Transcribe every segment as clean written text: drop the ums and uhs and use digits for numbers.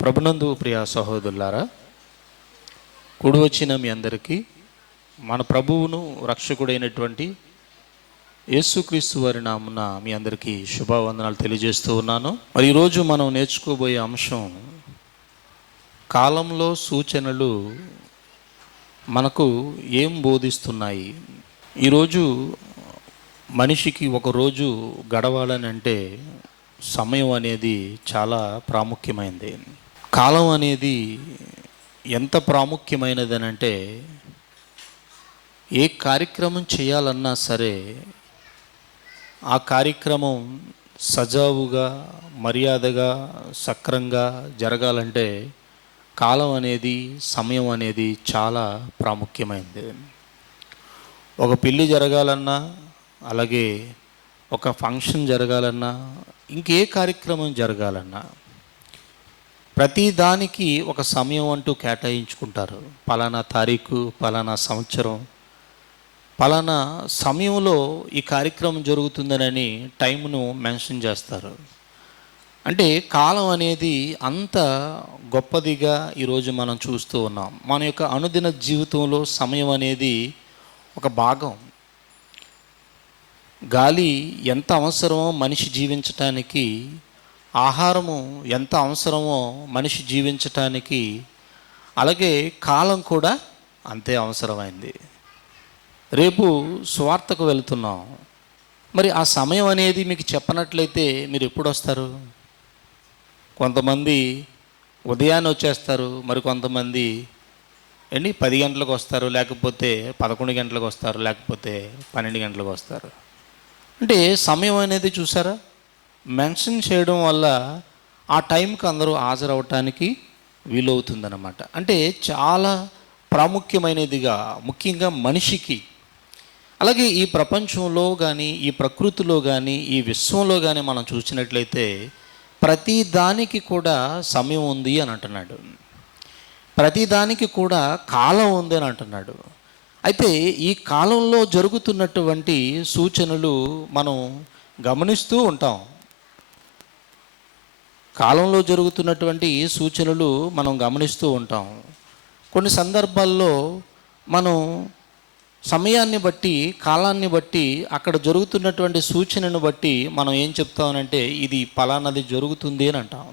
ప్రభునందు ప్రియ సహోదరులారా, కూడి వచ్చిన మీ అందరికీ మన ప్రభువును రక్షకుడైనటువంటి యేసుక్రీస్తు వారి నామున మీ అందరికీ శుభవందనాలు తెలియజేస్తూ ఉన్నాను. మరి ఈరోజు మనం నేర్చుకోబోయే అంశం, కాలంలో సూచనలు మనకు ఏం బోధిస్తున్నాయి. ఈరోజు మనిషికి ఒక రోజు గడవాలని అంటే సమయం అనేది చాలా ప్రాముఖ్యమైనది. కాలం అనేది ఎంత ప్రాముఖ్యమైనదని అంటే, ఏ కార్యక్రమం చేయాలన్నా సరే ఆ కార్యక్రమం సజావుగా, మర్యాదగా, సక్రంగా జరగాలంటే కాలం అనేది, సమయం అనేది చాలా ప్రాముఖ్యమైనది. ఒక పెళ్ళి జరగాలన్నా, అలాగే ఒక ఫంక్షన్ జరగాలన్నా, ఇంకే కార్యక్రమం జరగాలన్నా ప్రతి దానికి ఒక సమయం అంటూ కేటాయించుకుంటారు. పలానా తారీఖు, పలానా సంవత్సరం, పలానా సమయంలో ఈ కార్యక్రమం జరుగుతుందని టైంను మెన్షన్ చేస్తారు. అంటే కాలం అనేది అంత గొప్పదిగా ఈరోజు మనం చూస్తూ ఉన్నాం. మన యొక్క అనుదిన జీవితంలో సమయం అనేది ఒక భాగం. గాలి ఎంత అవసరమో మనిషి జీవించటానికి, ఆహారము ఎంత అవసరమో మనిషి జీవించటానికి, అలాగే కాలం కూడా అంతే అవసరమైంది. రేపు సువార్తకు వెళ్తున్నాం. మరి ఆ సమయం అనేది మీకు చెప్పనట్లయితే మీరు ఎప్పుడు వస్తారు? కొంతమంది ఉదయాన్నే వచ్చేస్తారు, మరి కొంతమంది 10 గంటలకు వస్తారు, లేకపోతే 11 గంటలకు వస్తారు, లేకపోతే 12 గంటలకు వస్తారు. అంటే సమయం అనేది చూసారా, మెన్షన్ చేయడం వల్ల ఆ టైంకి అందరూ హాజరవటానికి వీలవుతుందన్నమాట. అంటే చాలా ప్రాముఖ్యమైనదిగా, ముఖ్యంగా మనిషికి, అలాగే ఈ ప్రపంచంలో కానీ, ఈ ప్రకృతిలో కానీ, ఈ విశ్వంలో కానీ మనం చూసినట్లయితే ప్రతి దానికి కూడా సమయం ఉంది అని అంటున్నాడు. ప్రతి దానికి కూడా కాలం ఉంది అని అంటున్నాడు. అయితే ఈ కాలంలో జరుగుతున్నటువంటి సూచనలు మనం గమనిస్తూ ఉంటాం. కాలంలో జరుగుతున్నటువంటి సూచనలు మనం గమనిస్తూ ఉంటాం. కొన్ని సందర్భాల్లో మనం సమయాన్ని బట్టి, కాలాన్ని బట్టి, అక్కడ జరుగుతున్నటువంటి సూచనను బట్టి మనం ఏం చెప్తామనంటే ఇది పలానాది జరుగుతుంది అని అంటాం.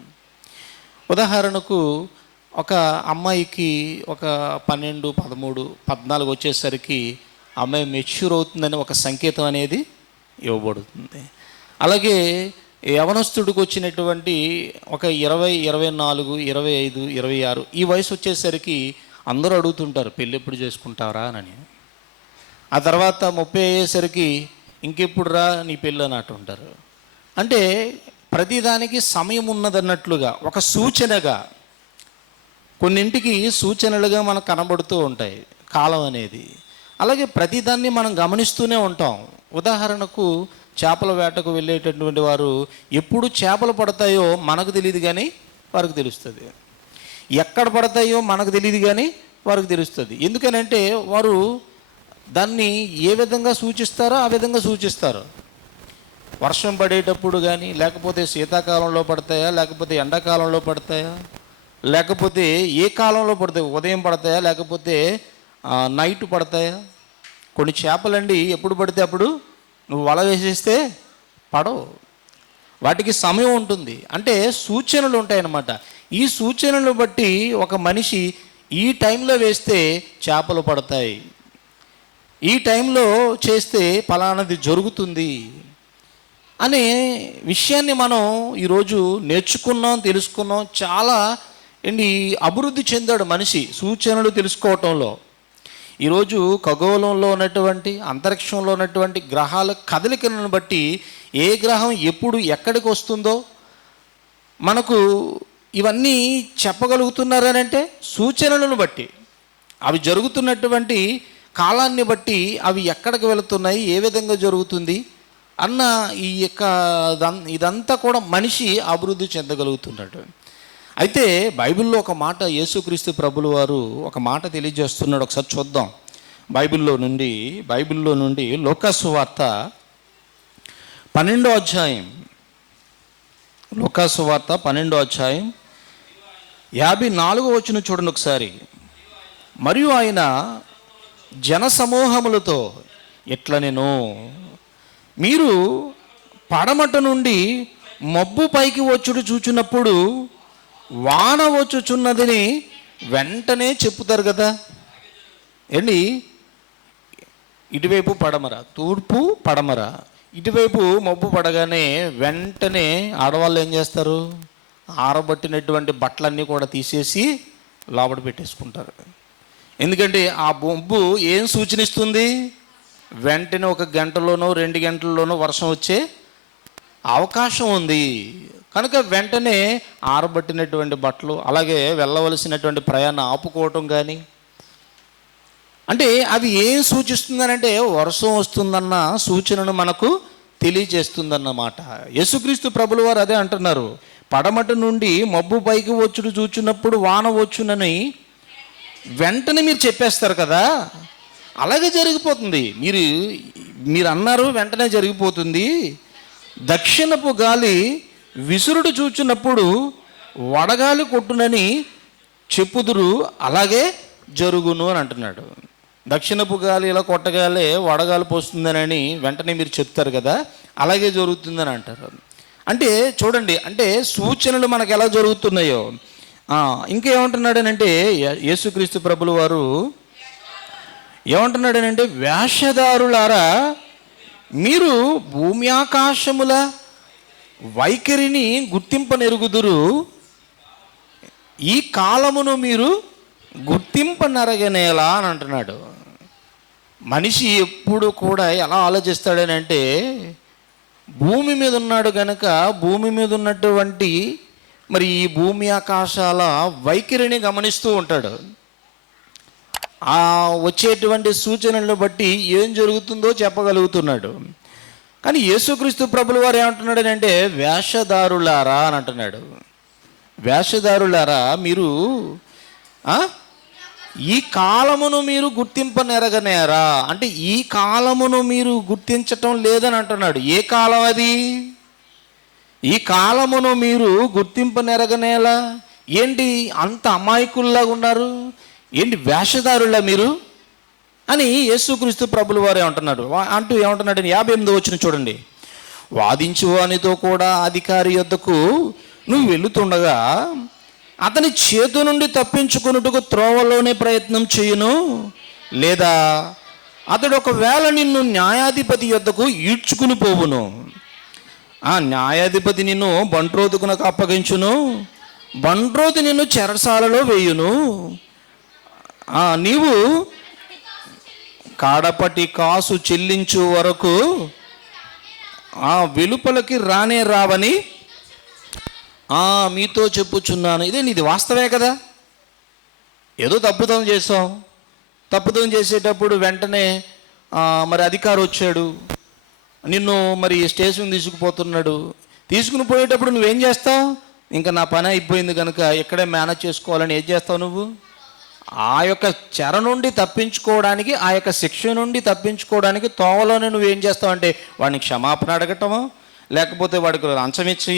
ఉదాహరణకు ఒక అమ్మాయికి ఒక 12, 13, 14 వచ్చేసరికి అమ్మాయి మెచ్యూర్ అవుతుందని ఒక సంకేతం అనేది ఇవ్వబడుతుంది. అలాగే యవనస్తుడికి వచ్చినటువంటి ఒక 20, 24, 25, 26 ఈ వయసు వచ్చేసరికి అందరూ అడుగుతుంటారు పెళ్ళి ఎప్పుడు చేసుకుంటారా అని. ఆ తర్వాత 30 అయ్యేసరికి ఇంకెప్పుడు రా నీ పెళ్ళి అని అంటుంటారు. అంటే ప్రతిదానికి సమయం ఉన్నదన్నట్లుగా, ఒక సూచనగా, కొన్నింటికి సూచనలుగా మనకు కనబడుతూ ఉంటాయి కాలం అనేది. అలాగే ప్రతిదాన్ని మనం గమనిస్తూనే ఉంటాం. ఉదాహరణకు చేపల వేటకు వెళ్ళేటటువంటి వారు ఎప్పుడు చేపలు పడతాయో మనకు తెలియదు కానీ వారికి తెలుస్తుంది. ఎక్కడ పడతాయో మనకు తెలియదు కానీ వారికి తెలుస్తుంది. ఎందుకనంటే వారు దాన్ని ఏ విధంగా సూచిస్తారో ఆ విధంగా సూచిస్తారు. వర్షం పడేటప్పుడు కానీ, లేకపోతే శీతాకాలంలో పడతాయా, లేకపోతే ఎండాకాలంలో పడతాయా, లేకపోతే ఏ కాలంలో పడతాయి, ఉదయం పడతాయా, లేకపోతే నైట్ పడతాయా. కొన్ని చేపలండి ఎప్పుడు పడితే అప్పుడు నువ్వు వల వేసేస్తే పడవు, వాటికి సమయం ఉంటుంది. అంటే సూచనలు ఉంటాయన్నమాట. ఈ సూచనలు బట్టి ఒక మనిషి ఈ టైంలో వేస్తే చేపలు పడతాయి, ఈ టైంలో చేస్తే ఫలానాది జరుగుతుంది అనే విషయాన్ని మనం ఈరోజు నేర్చుకున్నాం, తెలుసుకున్నాం. చాలా అభివృద్ధి చెందాడు మనిషి సూచనలు తెలుసుకోవటంలో. ఈరోజు ఖగోళంలో ఉన్నటువంటి, అంతరిక్షంలో ఉన్నటువంటి గ్రహాల కదలికలను బట్టి ఏ గ్రహం ఎప్పుడు ఎక్కడికి వస్తుందో మనకు ఇవన్నీ చెప్పగలుగుతున్నారనంటే సూచనలను బట్టి, అవి జరుగుతున్నటువంటి కాలాన్ని బట్టి అవి ఎక్కడికి వెళుతున్నాయి, ఏ విధంగా జరుగుతుంది అన్న ఈ యొక్క ఇదంతా కూడా మనిషి అభివృద్ధి చెందగలుగుతున్నాడు. అయితే బైబిల్లో ఒక మాట యేసుక్రీస్తు ప్రభులు వారు ఒక మాట తెలియజేస్తున్నాడు. ఒకసారి చూద్దాం. బైబిల్లో నుండి లూకాసు వార్త 12వ అధ్యాయం, లూకాసు వార్త 12వ అధ్యాయం 54వ వచనం చూడండి ఒకసారి. మరియు ఆయన జనసమూహములతో ఇట్లనెను, మీరు పడమట నుండి మబ్బు పైకి వచ్చుడు చూచున్నప్పుడు వాన వచ్చుచున్నదని వెంటనే చెప్పుతారు కదా. ఏంటి, ఇటువైపు పడమర, తూర్పు పడమర, ఇటువైపు మబ్బు పడగానే వెంటనే ఆడవాళ్ళు ఏం చేస్తారు, ఆరబట్టినటువంటి బట్టలన్నీ కూడా తీసేసి లోపల పెట్టేసుకుంటారు. ఎందుకంటే ఆ మబ్బు ఏం సూచనిస్తుంది, వెంటనే 1 గంటలోనో 2 గంటల్లోనో వర్షం వచ్చే అవకాశం ఉంది. కనుక వెంటనే ఆరబట్టినటువంటి బట్టలు, అలాగే వెళ్ళవలసినటువంటి ప్రయాణం ఆపుకోవటం కానీ, అంటే అవి ఏం సూచిస్తుందనంటే వర్షం వస్తుందన్న సూచనను మనకు తెలియజేస్తుందన్నమాట. యేసుక్రీస్తు ప్రభులు వారు అదే అంటున్నారు, పడమటి నుండి మబ్బు పైకి వచ్చుడు చూచున్నప్పుడు వాన వచ్చునని వెంటనే మీరు చెప్పేస్తారు కదా. అలాగే జరిగిపోతుంది. మీరు అన్నారు, వెంటనే జరిగిపోతుంది. దక్షిణపు గాలి విసురుడు చూచున్నప్పుడు వడగాలి కొట్టునని చెప్పుదురు, అలాగే జరుగును అని అంటున్నాడు. దక్షిణపు గాలి ఇలా కొట్టగాలే వడగాలి పోస్తుందనని వెంటనే మీరు చెప్తారు కదా, అలాగే జరుగుతుందని అంటారు. అంటే చూడండి, అంటే సూచనలు మనకు ఎలా జరుగుతున్నాయో. ఇంకేమంటున్నాడనంటే యేసుక్రీస్తు ప్రభులు వారు ఏమంటున్నాడనంటే, వేషధారులారా, మీరు భూమి ఆకాశముల వైఖరిని గుర్తింపనెరుగుదురు, ఈ కాలమును మీరు గుర్తింపనరగనేలా అని అంటున్నాడు. మనిషి ఎప్పుడు కూడా ఎలా ఆలోచిస్తాడనంటే, భూమి మీద ఉన్నాడు కనుక భూమి మీద ఉన్నటువంటి మరి ఈ భూమి ఆకాశాల వైఖరిని గమనిస్తూ ఉంటాడు. ఆ వచ్చేటువంటి సూచనలను బట్టి ఏం జరుగుతుందో చెప్పగలుగుతున్నాడు. కానీ యేసుక్రీస్తు ప్రభులు వారు ఏమంటున్నాడు అంటే, వేషధారులారా అని అంటున్నాడు. వేషధారులారా, మీరు ఈ కాలమును మీరు గుర్తింపనెరగనేరా అంటే, ఈ కాలమును మీరు గుర్తించటం లేదని అంటున్నాడు. ఏ కాలం అది? ఈ కాలమును మీరు గుర్తింపనెరగనేలా? ఏంటి అంత అమాయకుల్లాగా ఉన్నారు, ఏంటి వేషధారులా మీరు అని యేసుక్రీస్తు ప్రభులు వారే అంటున్నాడు. ఏమంటున్నాడు 58వ వచనం చూడండి. వాదించు వానితో కూడా అధికారి యొద్దకు నువ్వు వెళుతుండగా అతని చేతు నుండి తప్పించుకున్నట్టుకు త్రోవలోనే ప్రయత్నం చేయును, లేదా అతడు ఒకవేళ నిన్ను న్యాయాధిపతి యొద్దకు ఈడ్చుకుని పోవును, ఆ న్యాయాధిపతి నిన్ను బంట్రోతుకునకు అప్పగించును, బంట్రోతు నిన్ను చెరసాలలో వేయును, నీవు కాడపటి కాసు చెల్లించు వరకు వెలుపలకి రానే రావని మీతో చెప్పుచున్నాను. ఇది వాస్తవే కదా. ఏదో తప్పుదం చేసాం, తప్పుదం చేసేటప్పుడు వెంటనే మరి అధికారి వచ్చాడు, నిన్ను మరి స్టేషన్ తీసుకుపోతున్నాడు. తీసుకుని పోయేటప్పుడు నువ్వేం చేస్తావు? ఇంకా నా పని అయిపోయింది కనుక ఇక్కడే మేనేజ్ చేసుకోవాలని ఏం చేస్తావు నువ్వు? ఆ యొక్క చెర నుండి తప్పించుకోవడానికి, ఆ యొక్క శిక్ష నుండి తప్పించుకోవడానికి తోవలోనే నువ్వేం చేస్తావు అంటే వాడిని క్షమాపణ అడగటమో, లేకపోతే వాడికి లంచం ఇచ్చి,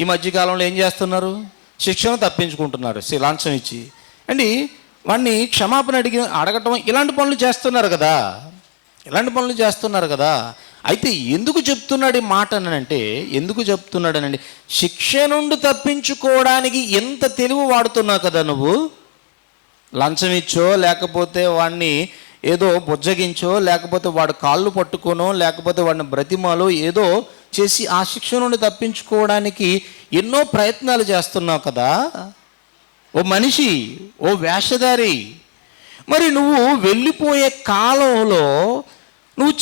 ఈ మధ్యకాలంలో ఏం చేస్తున్నారు, శిక్షను తప్పించుకుంటున్నారు లంచం ఇచ్చి అండి, వాడిని క్షమాపణ అడగటం, ఇలాంటి పనులు చేస్తున్నారు కదా. అయితే ఎందుకు చెప్తున్నాడు ఈ మాట అనంటే, ఎందుకు చెప్తున్నాడనండి, శిక్ష నుండి తప్పించుకోవడానికి ఎంత తెలివి వాడుతున్నావు కదా నువ్వు. లంచం ఇచ్చో, లేకపోతే వాడిని ఏదో బుజ్జగించో, లేకపోతే వాడు కాళ్ళు పట్టుకోనో, లేకపోతే వాడిని బ్రతిమాలో ఏదో చేసి ఆ శిక్ష నుండి తప్పించుకోవడానికి ఎన్నో ప్రయత్నాలు చేస్తున్నావు కదా ఓ మనిషి, ఓ వేషధారి. మరి నువ్వు వెళ్ళిపోయే కాలంలో నువ్వు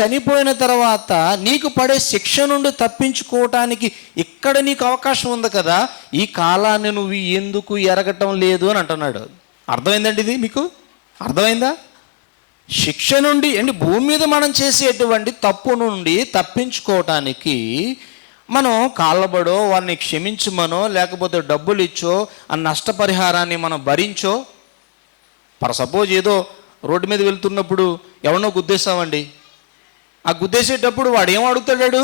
చనిపోయిన తర్వాత నీకు పడే శిక్ష నుండి తప్పించుకోవటానికి ఇక్కడ నీకు అవకాశం ఉంది కదా, ఈ కాలాన్ని నువ్వు ఎందుకు ఎరగటం లేదు అని అంటున్నాడు. అర్థమైందండి? ఇది మీకు అర్థమైందా? శిక్ష నుండి అంటే భూమి మీద మనం చేసేటువంటి తప్పు నుండి తప్పించుకోవటానికి మనం కాళ్ళబడో, వారిని క్షమించమనో, లేకపోతే డబ్బులు ఇచ్చో, ఆ నష్టపరిహారాన్ని మనం భరించో. సపోజ్ ఏదో రోడ్డు మీద వెళ్తున్నప్పుడు ఎవరినో గుద్దేశామండి, ఆ గుద్దేసేటప్పుడు వాడు ఏం అడుగుతాడు?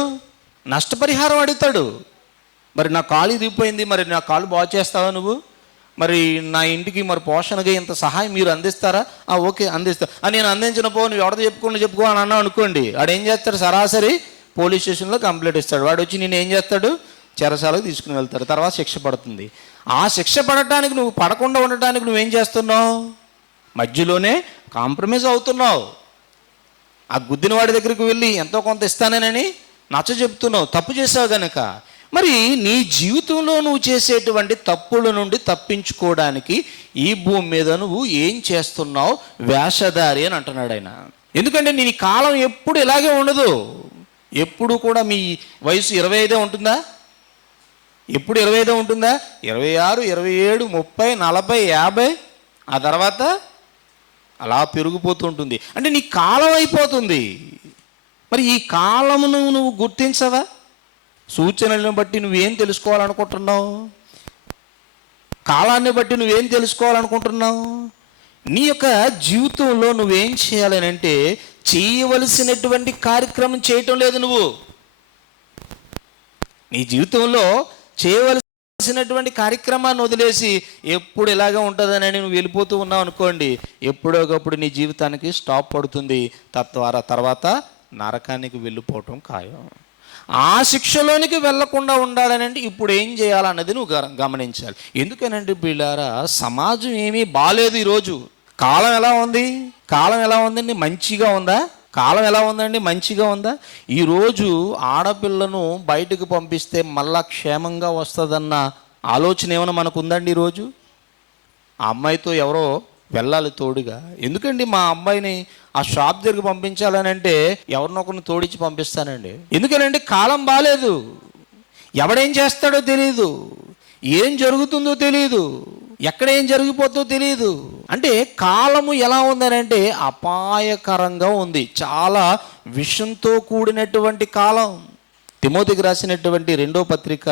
నష్టపరిహారం అడుగుతాడు. మరి నా కాలు ఇరిగిపోయింది, మరి నా కాలు బాగు చేస్తావా నువ్వు? మరి నా ఇంటికి మరి పోషణగా ఇంత సహాయం మీరు అందిస్తారా? ఓకే అందిస్తా. నేను అందించినపో నువ్వు ఎవరితో చెప్పుకో అని అన్నావు అనుకోండి, వాడు ఏం చేస్తాడు? సరాసరి పోలీస్ స్టేషన్లో కంప్లైంట్ ఇస్తాడు. వాడు వచ్చి నేను ఏం చేస్తాడు? చెరసాలకు తీసుకుని వెళ్తాడు. తర్వాత శిక్ష పడుతుంది. ఆ శిక్ష పడటానికి, నువ్వు పడకుండా ఉండటానికి నువ్వేం చేస్తున్నావు? మధ్యలోనే కాంప్రమైజ్ అవుతున్నావు. ఆ గుద్దిన వాడి దగ్గరికి వెళ్ళి ఎంతో కొంత ఇస్తానేనని నచ్చ చెప్తున్నావు, తప్పు చేసావు గనక. మరి నీ జీవితంలో నువ్వు చేసేటువంటి తప్పుల నుండి తప్పించుకోవడానికి ఈ భూమి మీద నువ్వు ఏం చేస్తున్నావు? వేషధారి అని అంటున్నాడు ఆయన. ఎందుకంటే నీ కాలం ఎప్పుడు ఇలాగే ఉండదు. ఎప్పుడు కూడా మీ వయసు 25 ఉంటుందా? ఎప్పుడు 25 ఉంటుందా? 26, 27, 30, 40, 50, ఆ తర్వాత అలా పెరిగిపోతూ ఉంటుంది. అంటే నీ కాలం అయిపోతుంది. మరి ఈ కాలమును నువ్వు గుర్తించవా? సూచనలను బట్టి నువ్వేం తెలుసుకోవాలనుకుంటున్నావు? కాలాన్ని బట్టి నువ్వేం తెలుసుకోవాలనుకుంటున్నావు? నీ యొక్క జీవితంలో నువ్వేం చేయాలని అంటే చేయవలసినటువంటి కార్యక్రమం చేయటం లేదు. నువ్వు నీ జీవితంలో చేయవలసినటువంటి కార్యక్రమాన్ని వదిలేసి ఎప్పుడు ఇలాగే ఉంటుందని నువ్వు వెళ్ళిపోతూ ఉన్నావు అనుకోండి, ఎప్పుడో ఒకప్పుడు నీ జీవితానికి స్టాప్ పడుతుంది. తద్వారా తర్వాత నరకానికి వెళ్ళిపోవటం ఖాయం. ఆ శిక్షలోనికి వెళ్లకుండా ఉండాలని అంటే ఇప్పుడు ఏం చేయాలన్నది నువ్వు గమనించాలి. ఎందుకనంటే పిల్లారా, సమాజం ఏమీ బాలేదు ఈరోజు. కాలం ఎలా ఉంది? కాలం ఎలా ఉందండి? మంచిగా ఉందా? కాలం ఎలా ఉందండి? మంచిగా ఉందా? ఈరోజు ఆడపిల్లను బయటకు పంపిస్తే మళ్ళా క్షేమంగా వస్తుందన్న ఆలోచన ఏమైనా మనకు ఉందండి? ఈరోజు ఆ అమ్మాయితో ఎవరో వెళ్ళాలి తోడుగా. ఎందుకండి మా అమ్మాయిని ఆ షాప్ దగ్గరికి పంపించాలని అంటే ఎవరినొకరిని తోడిచ్చి పంపిస్తానండి. ఎందుకనంటే కాలం బాలేదు. ఎవడేం చేస్తాడో తెలియదు, ఏం జరుగుతుందో తెలియదు, ఎక్కడ ఏం జరిగిపోతుందో తెలియదు. అంటే కాలము ఎలా ఉందనంటే అపాయకరంగా ఉంది. చాలా విషంతో కూడినటువంటి కాలం. తిమోతికి రాసినటువంటి రెండో పత్రిక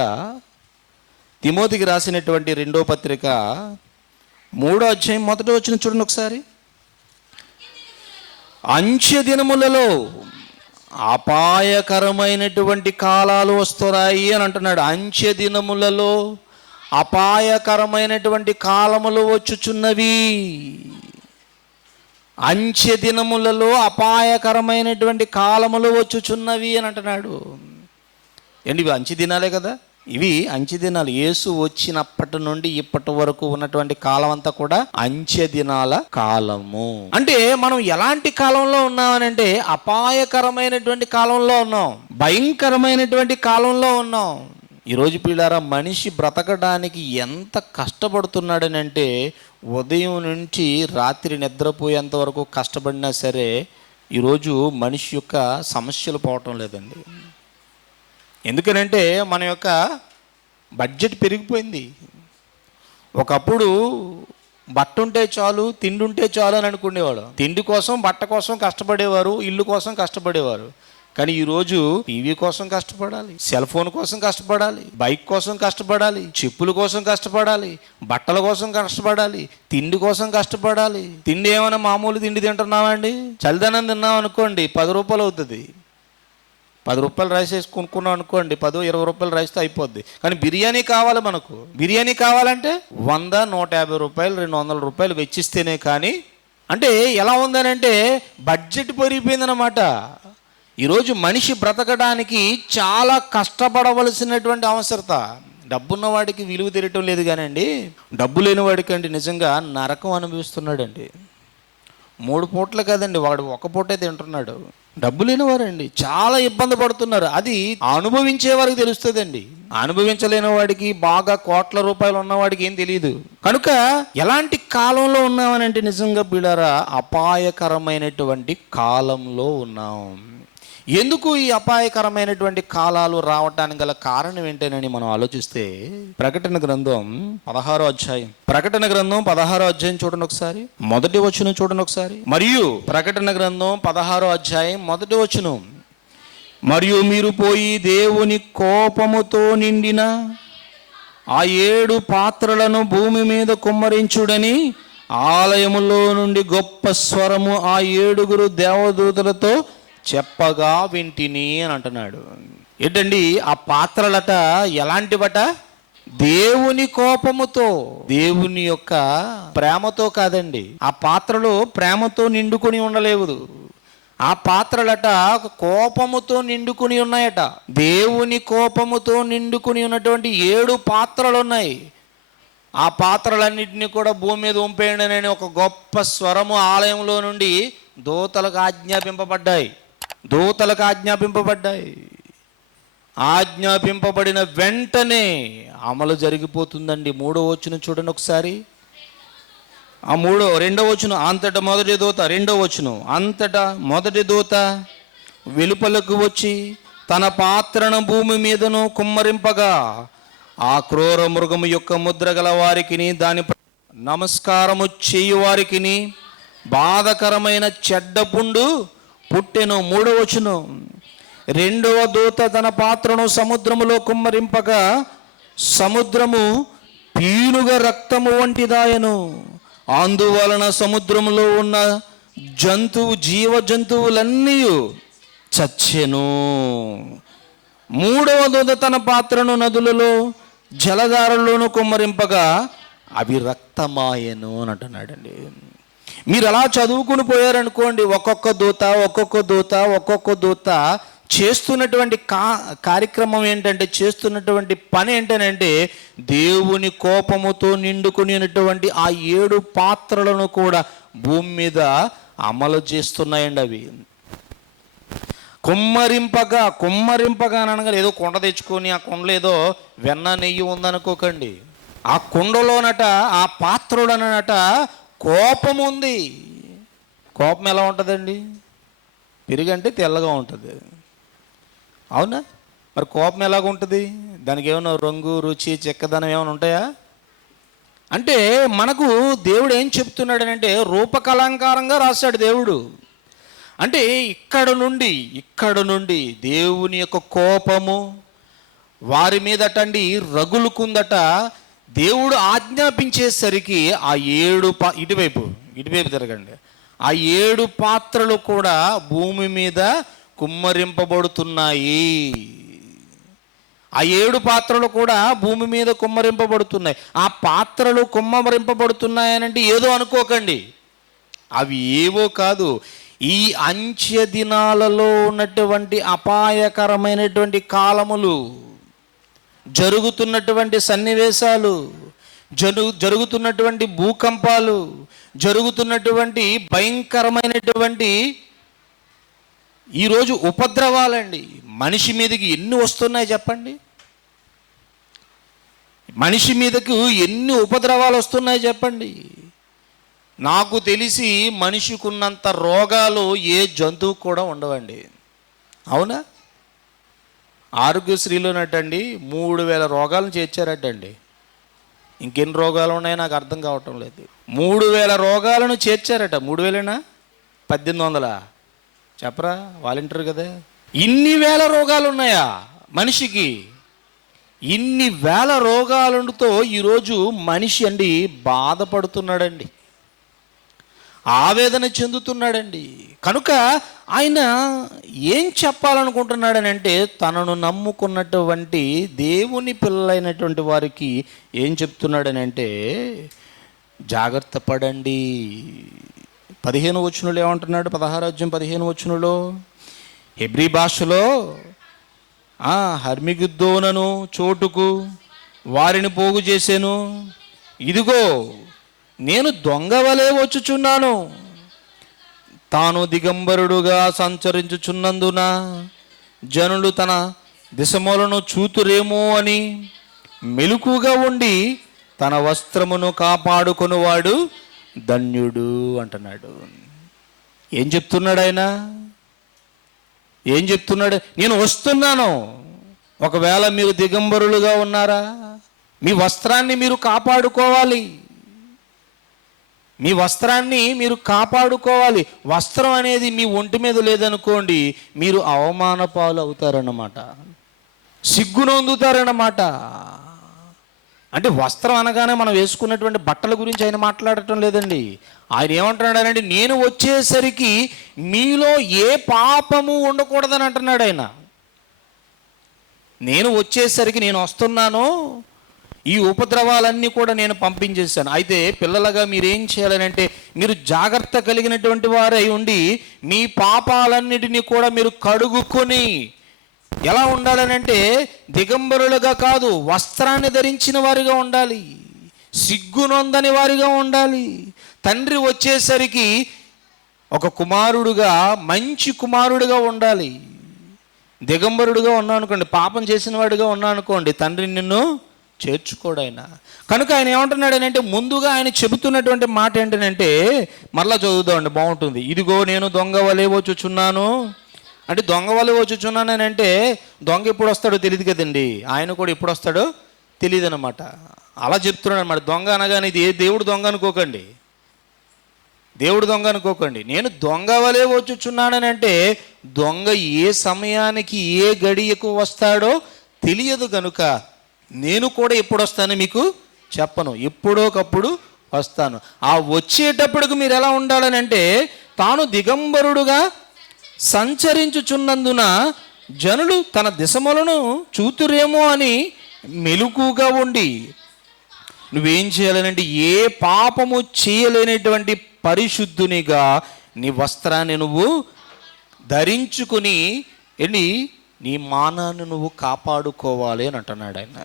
3వ అధ్యాయం 1వ వచనం చూడండి ఒకసారి. అంత్య దినములలో అపాయకరమైనటువంటి కాలాలు వస్తున్నాయి అని అంటున్నాడు. అంత్య దినములలో అపాయకరమైనటువంటి కాలములు వచ్చుచున్నవి. అంత్య దినములలో అపాయకరమైనటువంటి కాలములు వచ్చుచున్నవి అని అంటున్నాడు. ఏంటి ఇవి అంత్య దినాలే కదా? ఇవి అంత్య దినాలు. యేసు వచ్చినప్పటి నుండి ఇప్పటి వరకు ఉన్నటువంటి కాలం అంతా కూడా అంత్య దినాల కాలము. అంటే మనం ఎలాంటి కాలంలో ఉన్నామనంటే అపాయకరమైనటువంటి కాలంలో ఉన్నాం, భయంకరమైనటువంటి కాలంలో ఉన్నాం. ఈరోజు పిల్లారా, మనిషి బ్రతకడానికి ఎంత కష్టపడుతున్నాడనంటే ఉదయం నుంచి రాత్రి నిద్రపోయేంత వరకు కష్టపడినా సరే ఈరోజు మనిషి యొక్క సమస్యలు పోవటం లేదండి. ఎందుకనంటే మన యొక్క బడ్జెట్ పెరిగిపోయింది. ఒకప్పుడు బట్ట ఉంటే చాలు, తిండి ఉంటే చాలు అని అనుకునేవాడు. తిండి కోసం, బట్ట కోసం కష్టపడేవారు, ఇల్లు కోసం కష్టపడేవారు. కానీ ఈరోజు టీవీ కోసం కష్టపడాలి, సెల్ ఫోన్ కోసం కష్టపడాలి, బైక్ కోసం కష్టపడాలి, చెప్పుల కోసం కష్టపడాలి, బట్టల కోసం కష్టపడాలి, తిండి కోసం కష్టపడాలి. తిండి ఏమైనా మామూలు తిండి తింటున్నామండి? చలిదనం తిన్నాం అనుకోండి 10 రూపాయలు అవుతుంది. 10 రూపాయలు రైస్ వేసి కొనుక్కున్నాం అనుకోండి, 10-20 రూపాయలు రైస్తో అయిపోద్ది. కానీ బిర్యానీ కావాలి మనకు. బిర్యానీ కావాలంటే 100, 150 రూపాయలు, 200 రూపాయలు వెచ్చిస్తేనే కానీ. అంటే ఎలా ఉందనంటే బడ్జెట్ పెరిగిపోయిందనమాట. ఈరోజు మనిషి బ్రతకడానికి చాలా కష్టపడవలసినటువంటి అవసరత. డబ్బున్న వాడికి విలువ తెలియటం లేదు కానండి, డబ్బు లేని వాడికి అండి నిజంగా నరకం అనుభవిస్తున్నాడండి. 3 పూటలు కదండి, వాడు 1 పూటే తింటున్నాడు. డబ్బు లేనివారండి చాలా ఇబ్బంది పడుతున్నారు. అది అనుభవించే వారికి తెలుస్తుందండి. అనుభవించలేని వాడికి, బాగా కోట్ల రూపాయలు ఉన్నవాడికి ఏం తెలియదు. కనుక ఎలాంటి కాలంలో ఉన్నామనంటే నిజంగా బిడారా అపాయకరమైనటువంటి కాలంలో ఉన్నాం. ఎందుకు ఈ అపాయకరమైనటువంటి కాలాలు రావటానికి గల కారణం ఏంటని మనం ఆలోచిస్తే ప్రకటన గ్రంథం 16వ అధ్యాయం, ప్రకటన గ్రంథం 16వ అధ్యాయం చూడండి ఒకసారి, మొదటి వచనం చూడండి ఒకసారి. మరియు ప్రకటన గ్రంథం 16వ అధ్యాయం మొదటి వచనం, మరియు మీరు పోయి దేవుని కోపముతో నిండిన ఆ 7 పాత్రలను భూమి మీద కుమ్మరించుడని ఆలయములో నుండి గొప్ప స్వరము ఆ 7 దేవదూతలతో చెప్పగా వింటిని అని అంటున్నాడు. ఏంటండి ఆ పాత్రలట ఎలాంటివట? దేవుని కోపముతో, దేవుని యొక్క ప్రేమతో కాదండి. ఆ పాత్రలు ప్రేమతో నిండుకొని ఉండలేవు. ఆ పాత్రలట కోపముతో నిండుకుని ఉన్నాయట. దేవుని కోపముతో నిండుకుని ఉన్నటువంటి 7 పాత్రలు ఉన్నాయి. ఆ పాత్రలన్నింటినీ కూడా భూమి మీద ఉంపేయండి అని ఒక గొప్ప స్వరము ఆలయంలో నుండి దూతలకు ఆజ్ఞాపింపబడ్డాయి. ఆజ్ఞాపింపబడిన వెంటనే అమలు జరిగిపోతుందండి. 3వ వచనం చూడండి ఒకసారి. ఆ 2వ వచనం, అంతటా మొదటి దూత, 2వ వచనం, అంతటా మొదటి దూత వెలుపలకు వచ్చి తన పాత్రను భూమి మీదను కుమ్మరింపగా ఆ క్రూర మృగము యొక్క ముద్ర గల వారికిని దాని నమస్కారము చేయు వారికిని బాధకరమైన చెడ్డ పుండు పుట్టెను. 3వ వచనం, 2వ దూత తన పాత్రను సముద్రములో కుమ్మరింపగా సముద్రము పీనుగ రక్తము వంటిదాయను. అందువలన సముద్రములో ఉన్న జీవ జంతువులన్నీ చచ్చెను. 3వ దూత తన పాత్రను నదులలో జలధారల్లోనూ కుమ్మరింపగా అవి రక్తమాయను అని అంటున్నాడండి. మీరు అలా చదువుకుని పోయారనుకోండి, ఒక్కొక్క దూత చేస్తున్నటువంటి కార్యక్రమం ఏంటంటే, చేస్తున్నటువంటి పని ఏంటనంటే దేవుని కోపముతో నిండుకునేటువంటి ఆ 7 పాత్రలను కూడా భూమి మీద అమలు చేస్తున్నాయండి. అవి కుమ్మరింపగా అనగా ఏదో కుండ తెచ్చుకొని ఆ కుండలో ఏదో వెన్న నెయ్యి ఉందనుకోకండి. ఆ కుండలోనట, ఆ పాత్రలోనట కోపం ఉంది. కోపం ఎలా ఉంటుందండి? పెరుగంటే తెల్లగా ఉంటుంది, అవునా? మరి కోపం ఎలాగ ఉంటుంది? దానికి ఏమైనా రంగు, రుచి, చెక్కదనం ఏమైనా ఉంటాయా? అంటే మనకు దేవుడు ఏం చెప్తున్నాడనంటే రూపకలంకారంగా రాశాడు దేవుడు. అంటే ఇక్కడ నుండి దేవుని యొక్క కోపము వారి మీదటండి రగులుకుందట. దేవుడు ఆజ్ఞాపించేసరికి ఆ 7 ఇటువైపు తిరగండి, ఆ 7 పాత్రలు కూడా భూమి మీద కుమ్మరింపబడుతున్నాయి. ఆ 7 పాత్రలు కూడా భూమి మీద కుమ్మరింపబడుతున్నాయి. ఆ పాత్రలు కుమ్మరింపబడుతున్నాయనంటే ఏదో అనుకోకండి, అవి ఏవో కాదు. ఈ అంత్య దినాలలో ఉన్నటువంటి అపాయకరమైనటువంటి కాలములు, జరుగుతున్నటువంటి సన్నివేశాలు, జరుగుతున్నటువంటి భూకంపాలు, జరుగుతున్నటువంటి భయంకరమైనటువంటి ఈరోజు ఉపద్రవాలండి. మనిషి మీదకి ఎన్ని వస్తున్నాయి చెప్పండి? మనిషి మీదకు ఎన్ని ఉపద్రవాలు వస్తున్నాయి చెప్పండి? నాకు తెలిసి మనిషికి ఉన్నంత రోగాలు ఏ జంతువు కూడా ఉండవండి, అవునా? ఆరోగ్యశ్రీలోనటండి 3000 రోగాలను చేర్చారటండి. ఇంకెన్ని రోగాలు ఉన్నాయో నాకు అర్థం కావటం లేదు. 3000 రోగాలను చేర్చారట. 3000 1800 చెప్పరా? వాలంటీర్ కదా. ఇన్ని వేల రోగాలు ఉన్నాయా మనిషికి? ఇన్ని వేల రోగాలతో ఈరోజు మనిషి అండి బాధపడుతున్నాడండి, ఆవేదన చెందుతున్నాడండి. కనుక ఆయన ఏం చెప్పాలనుకుంటున్నాడనంటే తనను నమ్ముకున్నటువంటి దేవుని పిల్లలైనటువంటి వారికి ఏం చెప్తున్నాడనంటే జాగ్రత్త పడండి. 15వ వచనంలో ఏమంటున్నాడు? 16వ అధ్యాయం 15వ వచనంలో హెబ్రీ భాషలో హర్మిగిద్దోనను చోటుకు వారిని పోగు చేశాను, ఇదిగో నేను దొంగ వలె వచ్చుచున్నాను, తాను దిగంబరుడుగా సంచరించుచున్నందున జనులు తన దిశములను చూతురేమో అని మెలకుగా ఉండి తన వస్త్రమును కాపాడుకొనువాడు ధన్యుడు అంటున్నాడు. ఏం చెప్తున్నాడు ఆయన? ఏం చెప్తున్నాడు? నేను వస్తున్నాను. ఒకవేళ మీరు దిగంబరులుగా ఉన్నారా, మీ వస్త్రాన్ని మీరు కాపాడుకోవాలి. మీ వస్త్రాన్ని మీరు కాపాడుకోవాలి. వస్త్రం అనేది మీ ఒంటి మీద లేదనుకోండి, మీరు అవమాన పాలు అవుతారన్నమాట, సిగ్గునొందుతారన్నమాట. అంటే వస్త్రం అనగానే మనం వేసుకున్నటువంటి బట్టల గురించి ఆయన మాట్లాడటం లేదండి. ఆయన ఏమంటున్నాడంటే, నేను వచ్చేసరికి మీలో ఏ పాపము ఉండకూడదని అంటున్నాడు ఆయన. నేను వచ్చేసరికి, నేను వస్తున్నాను, ఈ ఉపద్రవాలన్నీ కూడా నేను పంపించేశాను. అయితే పిల్లలుగా మీరేం చేయాలనంటే, మీరు జాగ్రత్త కలిగినటువంటి వారై ఉండి మీ పాపాలన్నిటినీ కూడా మీరు కడుగుకొని ఎలా ఉండాలనంటే, దిగంబరులుగా కాదు, వస్త్రాన్ని ధరించిన వారిగా ఉండాలి, సిగ్గునొందని వారిగా ఉండాలి. తండ్రి వచ్చేసరికి ఒక కుమారుడుగా, మంచి కుమారుడుగా ఉండాలి. దిగంబరుడుగా ఉన్నావు అనుకోండి, పాపం చేసిన వాడిగా ఉన్నావు అనుకోండి, తండ్రి నిన్ను చేర్చుకోడైనా. కనుక ఆయన ఏమంటున్నాడు అంటే, ముందుగా ఆయన చెబుతున్నటువంటి మాట ఏంటంటే, మరలా చదువుదామండి, బాగుంటుంది. ఇదిగో నేను దొంగ వలె వచ్చుచున్నాను అంటే, దొంగ వలె వచ్చుచున్నానని అంటే దొంగ ఎప్పుడు వస్తాడో తెలియదు కదండి, ఆయన కూడా ఎప్పుడు వస్తాడో తెలియదు అనమాట. అలా చెప్తున్నాడు అనమాట. దొంగ అనగానే ఇది దేవుడు దొంగ అనుకోకండి, దేవుడు దొంగ అనుకోకండి. నేను దొంగ వలె వచ్చుచున్నానని అంటే, దొంగ ఏ సమయానికి ఏ గడియకు వస్తాడో తెలియదు కనుక నేను కూడా ఎప్పుడు వస్తానో మీకు చెప్పను, ఎప్పుడోకప్పుడు వస్తాను. ఆ వచ్చేటప్పటికి మీరు ఎలా ఉండాలని అంటే, తాను దిగంబరుడుగా సంచరించుచున్నందున జనులు తన దిశములను చూతురేమో అని మెలకుగా ఉండి, నువ్వేం చేయాలనంటే, ఏ పాపము చేయలేనటువంటి పరిశుద్ధునిగా నీ వస్త్రాన్ని నువ్వు ధరించుకుని ఏంటి, నీ మానాన్ని నువ్వు కాపాడుకోవాలి అని అంటున్నాడు ఆయన.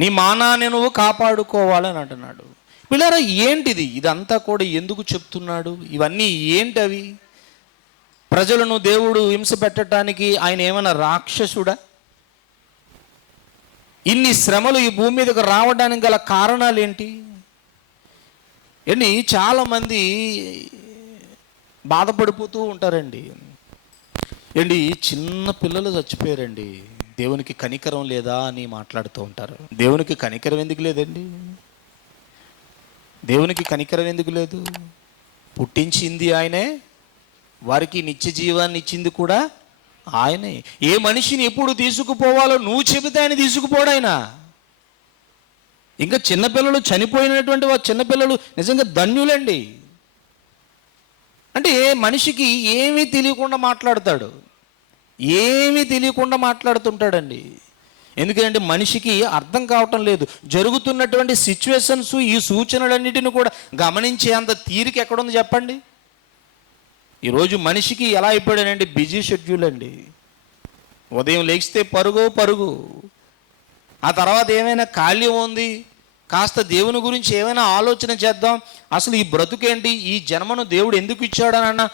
నీ మానాన్ని నువ్వు కాపాడుకోవాలి అని అంటున్నాడు. పిల్లరా, ఏంటిది ఇదంతా కూడా ఎందుకు చెప్తున్నాడు? ఇవన్నీ ఏంటవి? ప్రజలను దేవుడు హింస పెట్టడానికి ఆయన ఏమైనా రాక్షసుడా? ఇన్ని శ్రమలు ఈ భూమి మీదకు రావడానికి గల కారణాలు ఏంటి? చాలామంది బాధపడిపోతూ ఉంటారండి. చిన్న పిల్లలు చచ్చిపోయారండి, దేవునికి కనికరం లేదా అని మాట్లాడుతూ ఉంటారు. దేవునికి కనికరం ఎందుకు లేదండి? దేవునికి కనికరం ఎందుకు లేదు? పుట్టించింది ఆయనే, వారికి నిత్య జీవాన్ని ఇచ్చింది కూడా ఆయనే. ఏ మనిషిని ఎప్పుడు తీసుకుపోవాలో నువ్వు చెబితే ఆయన తీసుకుపోడాయన. ఇంకా చిన్నపిల్లలు చనిపోయినటువంటి వారు, చిన్నపిల్లలు నిజంగా ధన్యులండి. అంటే మనిషికి ఏమీ తెలియకుండా మాట్లాడతాడు, ఏమీ తెలియకుండా మాట్లాడుతుంటాడండి. ఎందుకంటే మనిషికి అర్థం కావటం లేదు. జరుగుతున్నటువంటి సిచ్యువేషన్స్, ఈ సూచనలన్నిటిని కూడా గమనించే అంత తీరిక ఎక్కడుంది చెప్పండి? ఈరోజు మనిషికి ఎలా అయిపోయాడంటే, బిజీ షెడ్యూల్ అండి. ఉదయం లేచితే పరుగు, ఆ తర్వాత ఏమైనా ఖాళీ ఉంది, కాస్త దేవుని గురించి ఏమైనా ఆలోచన చేద్దాం, అసలు ఈ బ్రతుకేంటి, ఈ జన్మను దేవుడు ఎందుకు ఇచ్చాడనన్న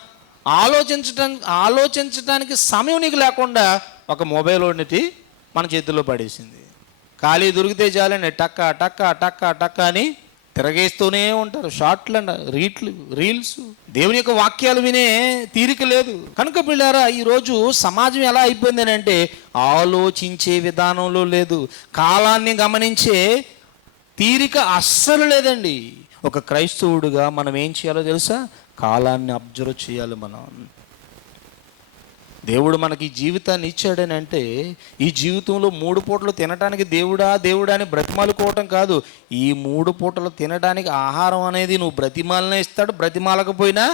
ఆలోచించడానికి సమయం నీకు లేకుండా ఒక మొబైల్ ఒకటి మన చేతుల్లో పడేసింది. ఖాళీ దొరికితే చాలండి, టక్క టక్క టక్క టక్క అని తిరగేస్తూనే ఉంటారు. షార్ట్లు అండ్ రీల్స్. దేవుని యొక్క వాక్యాలు వినే తీరిక లేదు. కనుక పిల్లారా, ఈరోజు సమాజం ఎలా అయిపోయింది అంటే, ఆలోచించే విధానంలో లేదు, కాలాన్ని గమనించే తీరిక అస్సలు లేదండి. ఒక క్రైస్తవుడుగా మనం ఏం చేయాలో తెలుసా? కాలాన్ని అబ్జర్వ్ చేయాలి. మనం దేవుడు మనకి ఈ జీవితాన్ని ఇచ్చాడని అంటే, ఈ జీవితంలో 3 పూటలు తినడానికి దేవుడా అని బ్రతిమాలుకోవటం కాదు. ఈ 3 పూటలు తినడానికి ఆహారం అనేది నువ్వు బ్రతిమాలనే ఇస్తాడు, బ్రతిమాలకపోయినా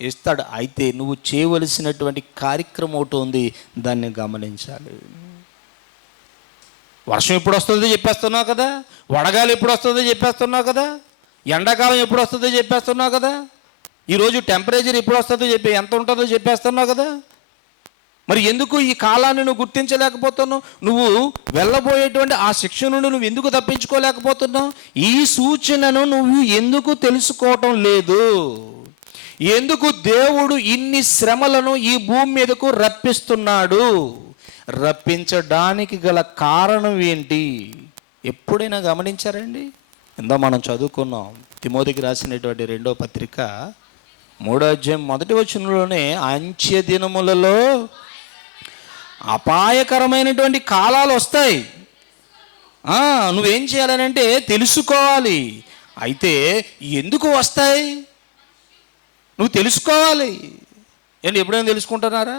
ఇస్తాడు. అయితే నువ్వు చేయవలసినటువంటి కార్యక్రమం ఒకటి ఉంది, దాన్ని గమనించాలి. వర్షం ఎప్పుడు వస్తుందో చెప్పేస్తున్నావు కదా, వడగాలి ఎప్పుడు వస్తుందో చెప్పేస్తున్నావు కదా, ఎండాకాలం ఎప్పుడు వస్తుందో చెప్పేస్తున్నావు కదా, ఈరోజు టెంపరేచర్ ఎప్పుడు వస్తుందో ఎంత ఉంటుందో చెప్పేస్తున్నావు కదా. మరి ఎందుకు ఈ కాలాన్ని నువ్వు గుర్తించలేకపోతున్నావు? నువ్వు వెళ్ళబోయేటువంటి ఆ శిక్ష నుండి నువ్వు ఎందుకు తప్పించుకోలేకపోతున్నావు? ఈ సూచనను నువ్వు ఎందుకు తెలుసుకోవటం లేదు? ఎందుకు దేవుడు ఇన్ని శ్రమలను ఈ భూమి మీదకు రప్పిస్తున్నాడు? రప్పించడానికి గల కారణం ఏంటి? ఎప్పుడైనా గమనించారండి? ఇందా మనం చదువుకున్నాం, తిమోతికి రాసినటువంటి 2వ పత్రిక 3వ అధ్యాయం 1వ వచనంలోనే, అంత్య దినములలో అపాయకరమైనటువంటి కాలాలు వస్తాయి, నువ్వేం చేయాలనంటే తెలుసుకోవాలి. అయితే ఎందుకు వస్తాయి నువ్వు తెలుసుకోవాలి. ఏంటి, ఎప్పుడైనా తెలుసుకుంటున్నారా?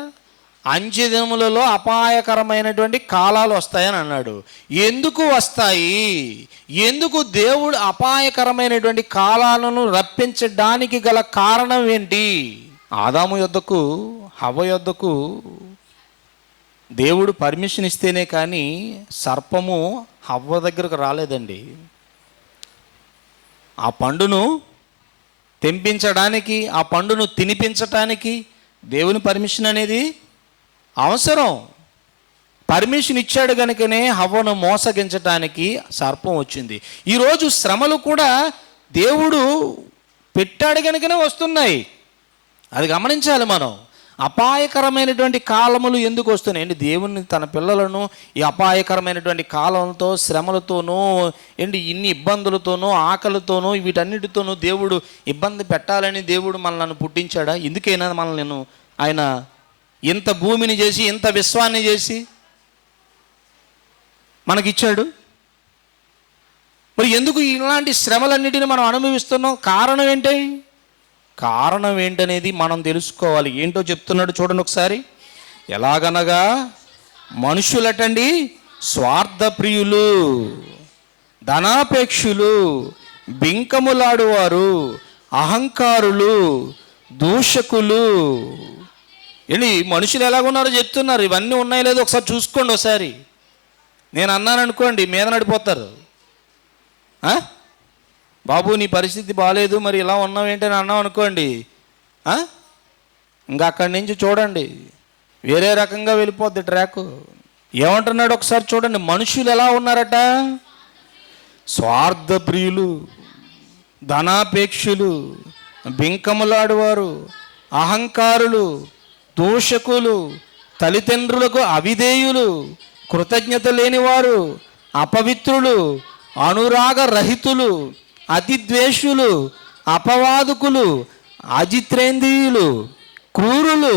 అంత్య దినములలో అపాయకరమైనటువంటి కాలాలు వస్తాయని అన్నాడు. ఎందుకు వస్తాయి? ఎందుకు దేవుడు అపాయకరమైనటువంటి కాలాలను రప్పించడానికి గల కారణం ఏంటి? ఆదాము యొద్దకు హవ్వ యొద్దకు దేవుడు పర్మిషన్ ఇస్తేనే కానీ సర్పము హవ్వ దగ్గరకు రాలేదండి. ఆ పండును తెంపించడానికి, ఆ పండును తినిపించటానికి దేవుని పర్మిషన్ అనేది అవసరం. పర్మిషన్ ఇచ్చాడు కనుకనే హవ్వను మోసగించటానికి సర్పం వచ్చింది. ఈరోజు శ్రమలు కూడా దేవుడు పెట్టాడు కనుకనే వస్తున్నాయి. అది గమనించాలి మనం. అపాయకరమైనటువంటి కాలములు ఎందుకు వస్తున్నాయి అంటే, దేవుని తన పిల్లలను ఈ అపాయకరమైనటువంటి కాలంతో, శ్రమలతోనూ, ఏంటి ఇన్ని ఇబ్బందులతోనూ, ఆకలితోనూ, వీటన్నిటితోనూ దేవుడు ఇబ్బంది పెట్టాలని దేవుడు మనల్ని పుట్టించాడా? ఎందుకైనా మనల్ని ఆయన ఇంత భూమిని చేసి, ఇంత విశ్వాన్ని చేసి మనకిచ్చాడు? మరి ఎందుకు ఇలాంటి శ్రమలన్నిటిని మనం అనుభవిస్తున్నాం? కారణం ఏంటి? కారణం ఏంటనేది మనం తెలుసుకోవాలి. ఏంటో చెప్తున్నాడు చూడండి ఒకసారి. ఎలాగనగా మనుషులటండి స్వార్థప్రియులు, ధనాపేక్షులు, బింకములాడువారు, అహంకారులు, దూషకులు. ఏంటి, మనుషులు ఎలాగున్నారో చెప్తున్నారు. ఇవన్నీ ఉన్నాయో లేదో ఒకసారి చూసుకోండి. ఒకసారి నేను అన్నాను అనుకోండి, మీద నడిపోతారు. బాబు నీ పరిస్థితి బాగాలేదు, మరి ఇలా ఉన్నావు ఏంటని అన్నావు అనుకోండి, ఇంకా అక్కడి నుంచి చూడండి వేరే రకంగా వెళ్ళిపోద్ది ట్రాక్. ఏమంటున్నాడు ఒకసారి చూడండి. మనుషులు ఎలా ఉన్నారట? స్వార్థప్రియులు, ధనాపేక్షులు, బింకములాడువారు, అహంకారులు, దూషకులు, తల్లిదండ్రులకు అవిధేయులు, కృతజ్ఞత లేనివారు, అపవిత్రులు, అనురాగ రహితులు, అతిద్వేషులు, అపవాదుకులు, అజిత్రేంద్రియులు, క్రూరులు,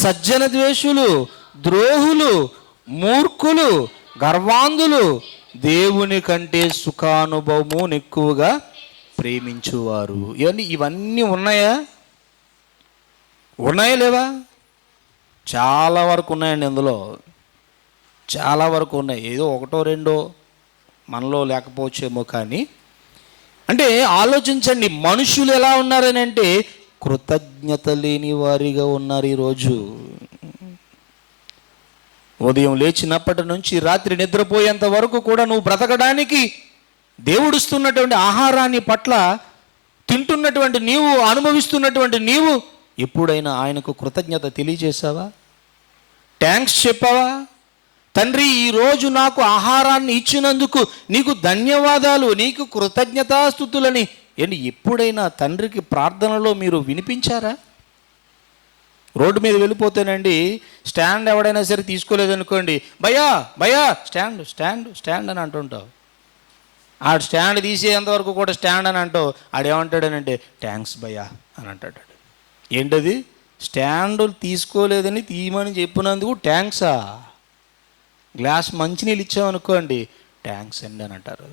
సజ్జన ద్వేషులు, ద్రోహులు, మూర్ఖులు, గర్వాంధులు, దేవుని కంటే సుఖానుభవము ఎక్కువగా ప్రేమించువారు. ఇవన్నీ ఉన్నాయా? ఉన్నాయా లేవా? చాలా వరకు ఉన్నాయండి. అందులో చాలా వరకు ఉన్నాయి. ఏదో ఒకటో రెండో మనలో లేకపోవచ్చేమో, కానీ అంటే ఆలోచించండి, మనుషులు ఎలా ఉన్నారని అంటే కృతజ్ఞత లేని వారిగా ఉన్నారు. ఈరోజు ఉదయం లేచినప్పటి నుంచి రాత్రి నిద్రపోయేంత వరకు కూడా నువ్వు బ్రతకడానికి దేవుడిస్తున్నటువంటి ఆహారాన్ని పట్ల తింటున్నటువంటి నీవు, అనుభవిస్తున్నటువంటి నీవు ఎప్పుడైనా ఆయనకు కృతజ్ఞత తెలియజేశావా? థ్యాంక్స్ చెప్పావా? తండ్రి ఈరోజు నాకు ఆహారాన్ని ఇచ్చినందుకు నీకు ధన్యవాదాలు, నీకు కృతజ్ఞతాస్తుతులని ఎప్పుడైనా తండ్రికి ప్రార్థనలో మీరు వినిపించారా? రోడ్డు మీద వెళ్ళిపోతేనండి, స్టాండ్ ఎవడైనా సరే తీసుకోలేదనుకోండి, భయ్యా భయ్యా స్టాండ్ స్టాండ్ స్టాండ్ అని అంటుంటావు. ఆడు స్టాండ్ తీసేంతవరకు కూడా స్టాండ్ అని అంటావు. ఆడేమంటాడనంటే థ్యాంక్స్ భయ్యా అని అంటాడు. ఏంటది? స్టాండ్ తీసుకోలేదని తీయమని చెప్పినందుకు థ్యాంక్సా? గ్లాస్ మంచినీళ్ళు ఇచ్చామనుకోండి, థ్యాంక్స్ అండి అని అంటారు.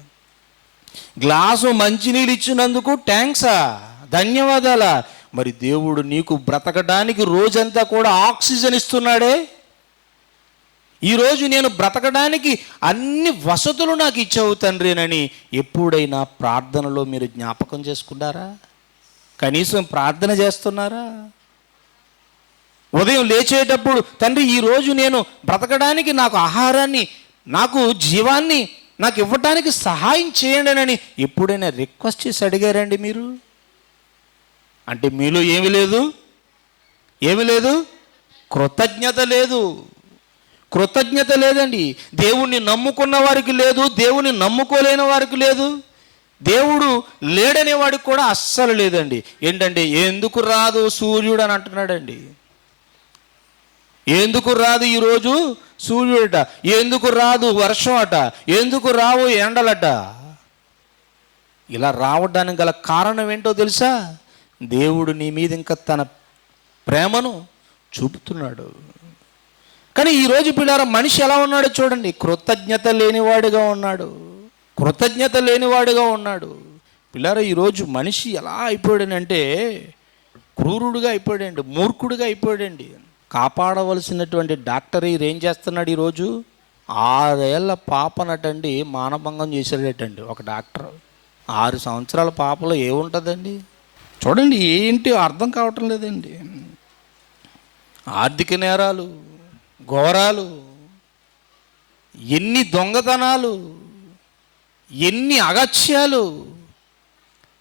గ్లాసు మంచినీళ్ళు ఇచ్చినందుకు థ్యాంక్సా? ధన్యవాదాలా? మరి దేవుడు నీకు బ్రతకడానికి రోజంతా కూడా ఆక్సిజన్ ఇస్తున్నాడే. ఈరోజు నేను బ్రతకడానికి అన్ని వసతులు నాకు ఇచ్చావు తండ్రినని ఎప్పుడైనా ప్రార్థనలో మీరు జ్ఞాపకం చేసుకున్నారా? కనీసం ప్రార్థన చేస్తున్నారా? ఉదయం లేచేటప్పుడు తండ్రి ఈరోజు నేను బ్రతకడానికి నాకు ఆహారాన్ని, నాకు జీవాన్ని నాకు ఇవ్వడానికి సహాయం చేయండి అని ఎప్పుడైనా రిక్వెస్ట్ చేసి అడిగారండి మీరు? అంటే మీలో ఏమి లేదు, ఏమి లేదు, కృతజ్ఞత లేదు. కృతజ్ఞత లేదండి. దేవుణ్ణి నమ్ముకున్న వారికి లేదు, దేవుని నమ్ముకోలేని వారికి లేదు. దేవుడు లేడనే వాడికి కూడా అస్సలు లేదండి. ఏంటంటే ఎందుకు రాదు సూర్యుడు అని అంటున్నాడండి. ఎందుకు రాదు ఈరోజు సూర్యుడట, ఎందుకు రాదు వర్షం అట, ఎందుకు రావు ఎండలట. ఇలా రావడానికి గల కారణం ఏంటో తెలుసా? దేవుడు నీ మీద ఇంకా తన ప్రేమను చూపుతున్నాడు. కానీ ఈరోజు పిల్లారా మనిషి ఎలా ఉన్నాడో చూడండి, కృతజ్ఞత లేనివాడుగా ఉన్నాడు. కృతజ్ఞత లేనివాడుగా ఉన్నాడు. పిల్లారా ఈరోజు మనిషి ఎలా అయిపోయాడనంటే క్రూరుడుగా అయిపోయాడండి, మూర్ఖుడుగా అయిపోయాడండి. కాపాడవలసినటువంటి డాక్టర్ ఏం చేస్తున్నాడు ఈరోజు? 6 ఏళ్ల పాపనటండి మానభంగం చేసేటండి ఒక డాక్టర్. 6 సంవత్సరాల పాపలో ఏముంటుందండి? చూడండి, ఏంటి అర్థం కావటం లేదండి. ఆర్థిక నేరాలు, ఘోరాలు, ఎన్ని దొంగతనాలు, ఎన్ని అగత్యాలు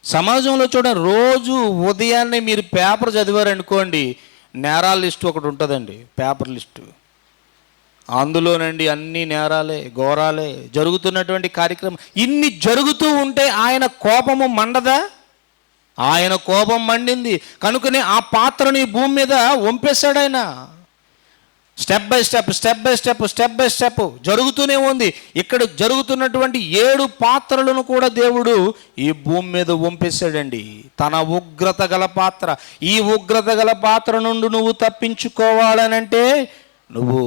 సమాజంలో చూడండి. రోజు ఉదయాన్నే మీరు పేపర్ చదివారనుకోండి, నేరాల లిస్టు ఒకటి ఉంటుందండి, పేపర్ లిస్టు. అందులోనండి అన్ని నేరాలే, ఘోరాలే జరుగుతున్నటువంటి కార్యక్రమం. ఇన్ని జరుగుతూ ఉంటే ఆయన కోపము మండదా? ఆయన కోపం మండింది కనుకనే ఆ పాత్రని భూమి మీద వంపేశాడు ఆయన. స్టెప్ బై స్టెప్ జరుగుతూనే ఉంది. ఇక్కడ జరుగుతున్నటువంటి 7 పాత్రలను కూడా దేవుడు ఈ భూమి మీద వంపేశాడండి. తన ఉగ్రత గల పాత్ర. ఈ ఉగ్రత గల పాత్ర నుండి నువ్వు తప్పించుకోవాలనంటే నువ్వు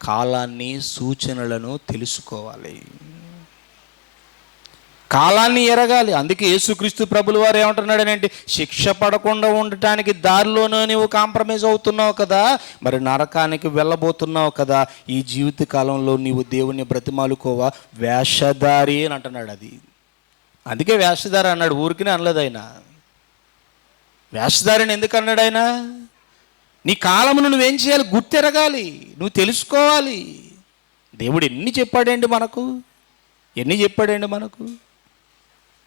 కాలాన్ని, సూచనలను తెలుసుకోవాలి, కాలాన్ని ఎరగాలి. అందుకే యేసుక్రీస్తు ప్రభుల వారు ఏమంటున్నాడనంటే, శిక్ష పడకుండా ఉండటానికి దారిలోనే నువ్వు కాంప్రమైజ్ అవుతున్నావు కదా, మరి నరకానికి వెళ్ళబోతున్నావు కదా, ఈ జీవిత కాలంలో నీవు దేవుణ్ణి బ్రతిమాలుకోవా? వేషధారి అని అంటున్నాడు. అది అందుకే వేషధారి అన్నాడు, ఊరికినే అనలేదు ఆయన. వేషధారిని ఎందుకు అన్నాడు ఆయన? నీ కాలమును నువ్వేం చేయాలి? గుర్తెరగాలి, నువ్వు తెలుసుకోవాలి. దేవుడు ఎన్ని చెప్పాడండి మనకు, ఎన్ని చెప్పాడండి మనకు.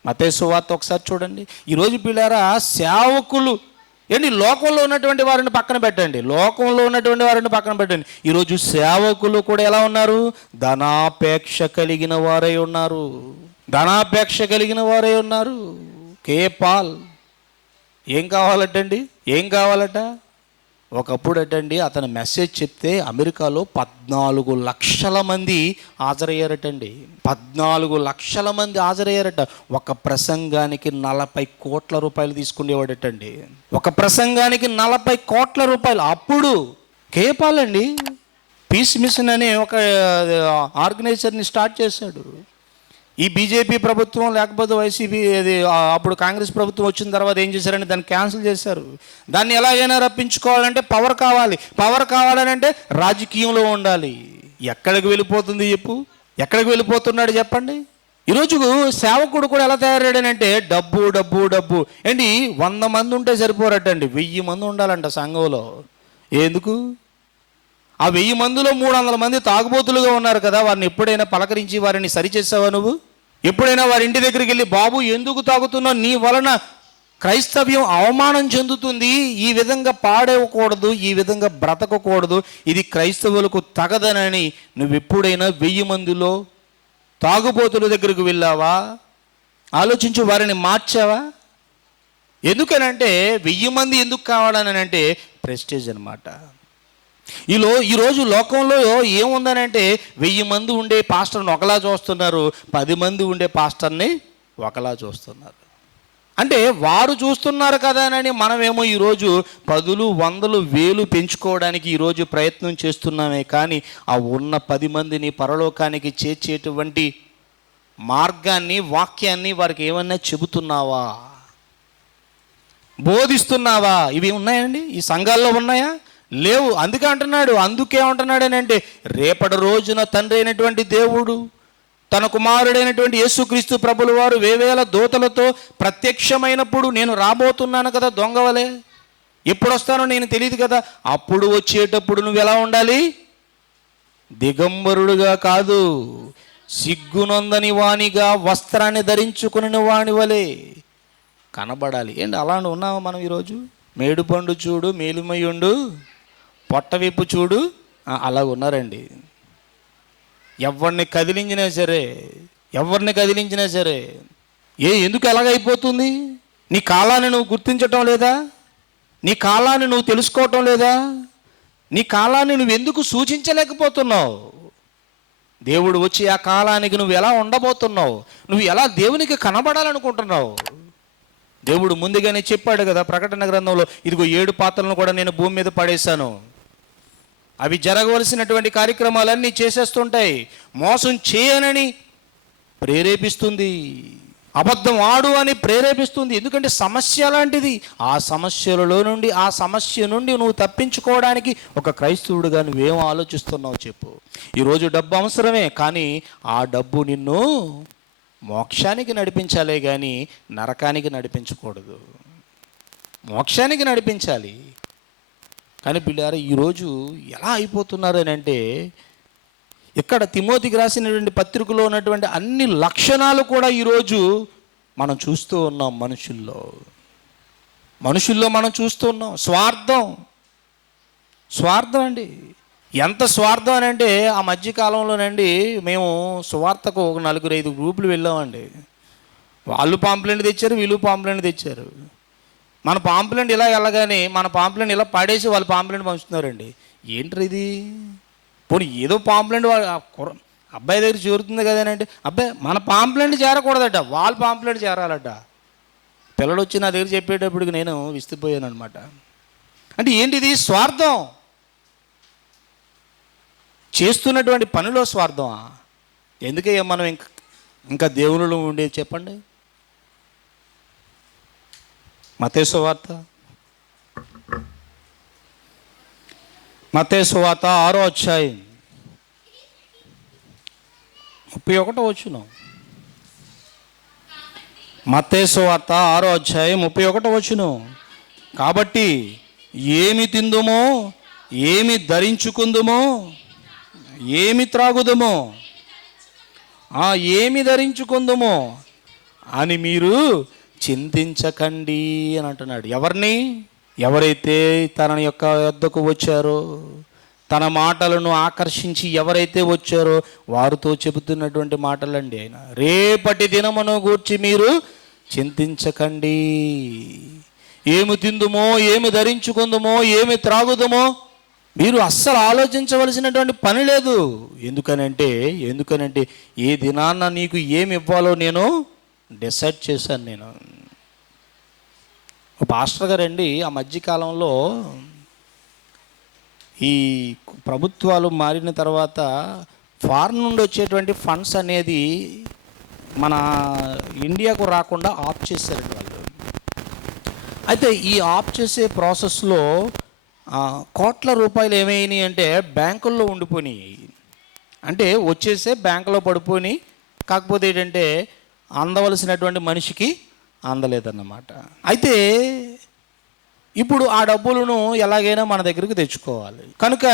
మత్తయి సువార్త ఒకసారి చూడండి. ఈరోజు పిల్లారా సేవకులు ఏంటి, లోకంలో ఉన్నటువంటి వారిని పక్కన పెట్టండి, లోకంలో ఉన్నటువంటి వారిని పక్కన పెట్టండి. ఈరోజు సేవకులు కూడా ఎలా ఉన్నారు? ధనాపేక్ష కలిగిన వారై ఉన్నారు, ధనాపేక్ష కలిగిన వారై ఉన్నారు. కేపాల్ ఏం కావాలటండి? ఏం కావాలట? ఒకప్పుడు అటండి అతను మెసేజ్ చెప్తే అమెరికాలో 14 లక్షల మంది హాజరయ్యారటండి. 14 లక్షల మంది హాజరయ్యారట. ఒక ప్రసంగానికి 40 కోట్ల రూపాయలు తీసుకునేవాడటండి. ఒక ప్రసంగానికి 40 కోట్ల రూపాయలు. అప్పుడు కేపాల్ అండి పీస్ మిషన్ అనే ఒక ఆర్గనైజర్ని స్టార్ట్ చేశాడు. ఈ బీజేపీ ప్రభుత్వం లేకపోతే వైసీపీ అది అప్పుడు కాంగ్రెస్ ప్రభుత్వం వచ్చిన తర్వాత ఏం చేశారంటే దాన్ని క్యాన్సిల్ చేశారు. దాన్ని ఎలాగైనా రప్పించుకోవాలంటే పవర్ కావాలి, పవర్ కావాలనంటే రాజకీయంలో ఉండాలి. ఎక్కడికి వెళ్ళిపోతుంది చెప్పు? ఎక్కడికి వెళ్ళిపోతున్నాడు చెప్పండి? ఈరోజు సేవకుడు కూడా ఎలా తయారయ్యాడనంటే డబ్బు డబ్బు డబ్బు. ఏంటి 100 మంది ఉంటే సరిపోరటండి, 1000 మంది ఉండాలంట సంఘంలో. ఎందుకు? ఆ 1000 మందిలో 300 మంది తాగుబోతులుగా ఉన్నారు కదా, వారిని ఎప్పుడైనా పలకరించి వారిని సరిచేసావా నువ్వు? ఎప్పుడైనా వారి ఇంటి దగ్గరికి వెళ్ళి, బాబు ఎందుకు తాగుతున్నావు, నీ వలన క్రైస్తవ్యం అవమానం చెందుతుంది, ఈ విధంగా పాడేయకూడదు, ఈ విధంగా బ్రతకకూడదు, ఇది క్రైస్తవులకు తగదనని నువ్వు ఎప్పుడైనా 1000 మందిలో తాగుబోతుల దగ్గరికి వెళ్ళావా? ఆలోచించు, వారిని మార్చావా? ఎందుకనంటే 1000 మంది ఎందుకు కావాలని అంటే ప్రెస్టేజ్ అనమాట. ఈరోజు లోకంలో ఏముందనంటే 1000 మంది ఉండే పాస్టర్ని ఒకలా చూస్తున్నారు, 10 మంది ఉండే పాస్టర్ని ఒకలా చూస్తున్నారు. అంటే వారు చూస్తున్నారు కదా అని మనమేమో ఈరోజు 10, 100, 1000 పెంచుకోవడానికి ఈరోజు ప్రయత్నం చేస్తున్నామే. కానీ ఆ ఉన్న 10 మందిని పరలోకానికి చేర్చేటువంటి మార్గాన్ని, వాక్యాన్ని వారికి ఏమన్నా చెబుతున్నావా? బోధిస్తున్నావా? ఇవి ఉన్నాయండి ఈ సంఘాల్లో? ఉన్నాయా? లేవు. అందుకే అంటున్నాడనంటే రేపటి రోజున తండ్రి అయినటువంటి దేవుడు తన కుమారుడైనటువంటి యేసుక్రీస్తు ప్రభుల వారు వేవేల దూతలతో ప్రత్యక్షమైనప్పుడు, నేను రాబోతున్నాను కదా దొంగవలే, ఎప్పుడు వస్తానో నేను తెలియదు కదా, అప్పుడు వచ్చేటప్పుడు నువ్వు ఎలా ఉండాలి? దిగంబరుడుగా కాదు, సిగ్గునొందని వానిగా వస్త్రాన్ని ధరించుకుని వాని వలె కనబడాలి. ఏంటి అలా ఉన్నావా మనం ఈరోజు? మేడుపండు చూడు మేలుమయ్యుండు, పొట్టవిప్పు చూడు, అలా ఉన్నారండి. ఎవరిని కదిలించినా సరే ఎందుకు ఎలాగైపోతుంది? నీ కాలాన్ని నువ్వు గుర్తించటం లేదా? నీ కాలాన్ని నువ్వు తెలుసుకోవటం లేదా? నీ కాలాన్ని నువ్వు ఎందుకు సూచించలేకపోతున్నావు? దేవుడు వచ్చి ఆ కాలానికి నువ్వు ఎలా ఉండబోతున్నావు? నువ్వు ఎలా దేవునికి కనబడాలనుకుంటున్నావు? దేవుడు ముందుగానే చెప్పాడు కదా ప్రకటన గ్రంథంలో, ఇదిగో 7 పాత్రలను కూడా నేను భూమి మీద పడేశాను. అవి జరగవలసినటువంటి కార్యక్రమాలన్నీ చేసేస్తుంటాయి. మోసం చేయనని ప్రేరేపిస్తుంది, అబద్ధం ఆడు అని ప్రేరేపిస్తుంది. ఎందుకంటే సమస్య లాంటిది. ఆ సమస్యలలో నుండి, ఆ సమస్య నుండి నువ్వు తప్పించుకోవడానికి ఒక క్రైస్తవుడిగా నువ్వేం ఆలోచిస్తున్నావు చెప్పు? ఈరోజు డబ్బు అవసరమే, కానీ ఆ డబ్బు నిన్ను మోక్షానికి నడిపించాలే కానీ నరకానికి నడిపించకూడదు. మోక్షానికి నడిపించాలి. కానీ పిల్లారా, ఈరోజు ఎలా అయిపోతున్నారు అని అంటే, ఇక్కడ తిమోతికి రాసినటువంటి పత్రికలో ఉన్నటువంటి అన్ని లక్షణాలు కూడా ఈరోజు మనం చూస్తూ ఉన్నాం. మనుషుల్లో మనం చూస్తూ ఉన్నాం. స్వార్థం అండి. ఎంత స్వార్థం అని అంటే, ఆ మధ్యకాలంలోనండి మేము సువార్తకు ఒక 4-5 గ్రూపులు వెళ్ళామండి. వాళ్ళు పాంప్లెంట్ తెచ్చారు, వీళ్ళు పాంప్లెంట్ తెచ్చారు. మన పాంప్లెంట్ ఇలా వెళ్ళగానే మన పాంప్లెంట్ ఇలా పడేసి వాళ్ళు పాంప్లెంట్ పంచుతున్నారండి. ఏంటి ఇది? పోనీ ఏదో పాంప్లెంట్ అబ్బాయి దగ్గర చేరుతుంది కదేనంటే, అబ్బాయి మన పాంప్లెంట్ చేరకూడదట, వాళ్ళ పాంప్లెంట్ చేరాలట. పిల్లలు వచ్చి నా దగ్గర చెప్పేటప్పటికి నేను విసిపోయాను అనమాట. అంటే ఏంటిది? స్వార్థం. చేస్తున్నటువంటి పనిలో స్వార్థమా? ఎందుకే మనం ఇంకా దేవునిలో ఉండేది చెప్పండి. మత్తయి సువార్త 6వ అధ్యాయం 31వ వచనం. మత్తయి సువార్త 6వ అధ్యాయం 31వ వచనం. కాబట్టి ఏమి తిందుమో, ఏమి ధరించుకుందుమో, ఏమి త్రాగుదమో, ఏమి ధరించుకుందుమో అని మీరు చింతించకండి అని అంటున్నాడు. ఎవరైతే తన యొక్క వద్దకు వచ్చారో, తన మాటలను ఆకర్షించి ఎవరైతే వచ్చారో వారితో చెబుతున్నటువంటి మాటలండి ఆయన. రేపటి దినమును గూర్చి మీరు చింతించకండి. ఏమి తిందుమో, ఏమి ధరించుకుందుమో, ఏమి త్రాగుదమో మీరు అస్సలు ఆలోచించవలసినటువంటి పని లేదు. ఎందుకనంటే ఏ దినాన్న నీకు ఏమి ఇవ్వాలో నేను డిసైడ్ చేశాను. నేను పాస్టర్ గారండి, ఆ మధ్యకాలంలో ఈ ప్రభుత్వాలు మారిన తర్వాత ఫారిన్ నుండి వచ్చేటువంటి ఫండ్స్ అనేది మన ఇండియాకు రాకుండా ఆఫ్ చేశారండి వాళ్ళు. అయితే ఈ ఆఫ్ చేసే ప్రాసెస్లో కోట్ల రూపాయలు ఏమైనాయి అంటే బ్యాంకుల్లో ఉండిపోయినాయి. అంటే వచ్చేసే బ్యాంకులో పడిపోయి, కాకపోతే ఏంటంటే అందవలసినటువంటి మనిషికి అందలేదన్నమాట. అయితే ఇప్పుడు ఆ డబ్బులను ఎలాగైనా మన దగ్గరికి తెచ్చుకోవాలి. కనుక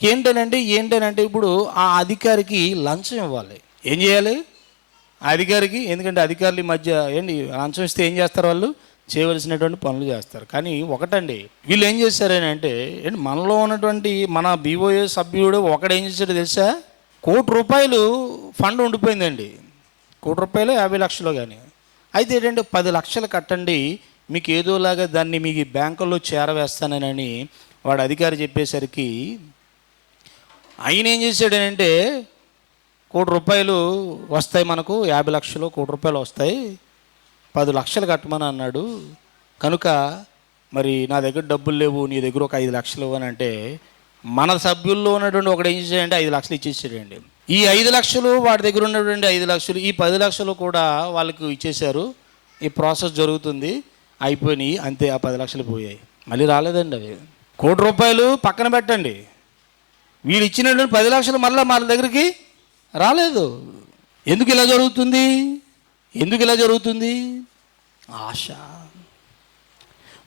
ఏంటనంటే ఇప్పుడు ఆ అధికారికి లంచం ఇవ్వాలి. ఏం చేయాలి అధికారికి? ఎందుకంటే అధికారుల మధ్య లంచం ఇస్తే ఏం చేస్తారు? వాళ్ళు చేయవలసినటువంటి పనులు చేస్తారు. కానీ ఒకటండి, వీళ్ళు ఏం చేశారని అంటే మనలో ఉన్నటువంటి మన బీఓఏ సభ్యుడు ఒకడేం చేశాడో తెలుసా? ₹1,00,00,000 ఫండ్ ఉండిపోయిందండి. ₹1,00,00,000 50 లక్షలు. కానీ అయితే 10 లక్షలు కట్టండి, మీకు ఏదోలాగా దాన్ని మీకు బ్యాంకుల్లో చేరవేస్తానని వాడు అధికారి చెప్పేసరికి ఆయన ఏం చేశాడనంటే, ₹1,00,00,000 వస్తాయి మనకు, 50 లక్షలు, ₹1,00,00,000 వస్తాయి, 10 లక్షలు కట్టమని అన్నాడు. కనుక మరి నా దగ్గర డబ్బులు లేవు, నీ దగ్గర ఒక 5 లక్షలు ఇవ్వనంటే, మన సభ్యుల్లో ఉన్నటువంటి ఒకడు ఏం చేశాడంటే 5 లక్షలు ఇచ్చేసాడండి. ఈ 5 లక్షలు వాడి దగ్గర ఉన్నటువంటి 5 లక్షలు, ఈ 10 లక్షలు కూడా వాళ్ళకు ఇచ్చేశారు. ఈ ప్రాసెస్ జరుగుతుంది, అయిపోయినాయి, అంతే. ఆ 10 లక్షలు పోయాయి, మళ్ళీ రాలేదండి అవి. ₹1,00,00,000 పక్కన పెట్టండి, వీళ్ళు ఇచ్చినటువంటి 10 లక్షలు మళ్ళీ మన దగ్గరికి రాలేదు. ఎందుకు ఇలా జరుగుతుంది? ఆశ,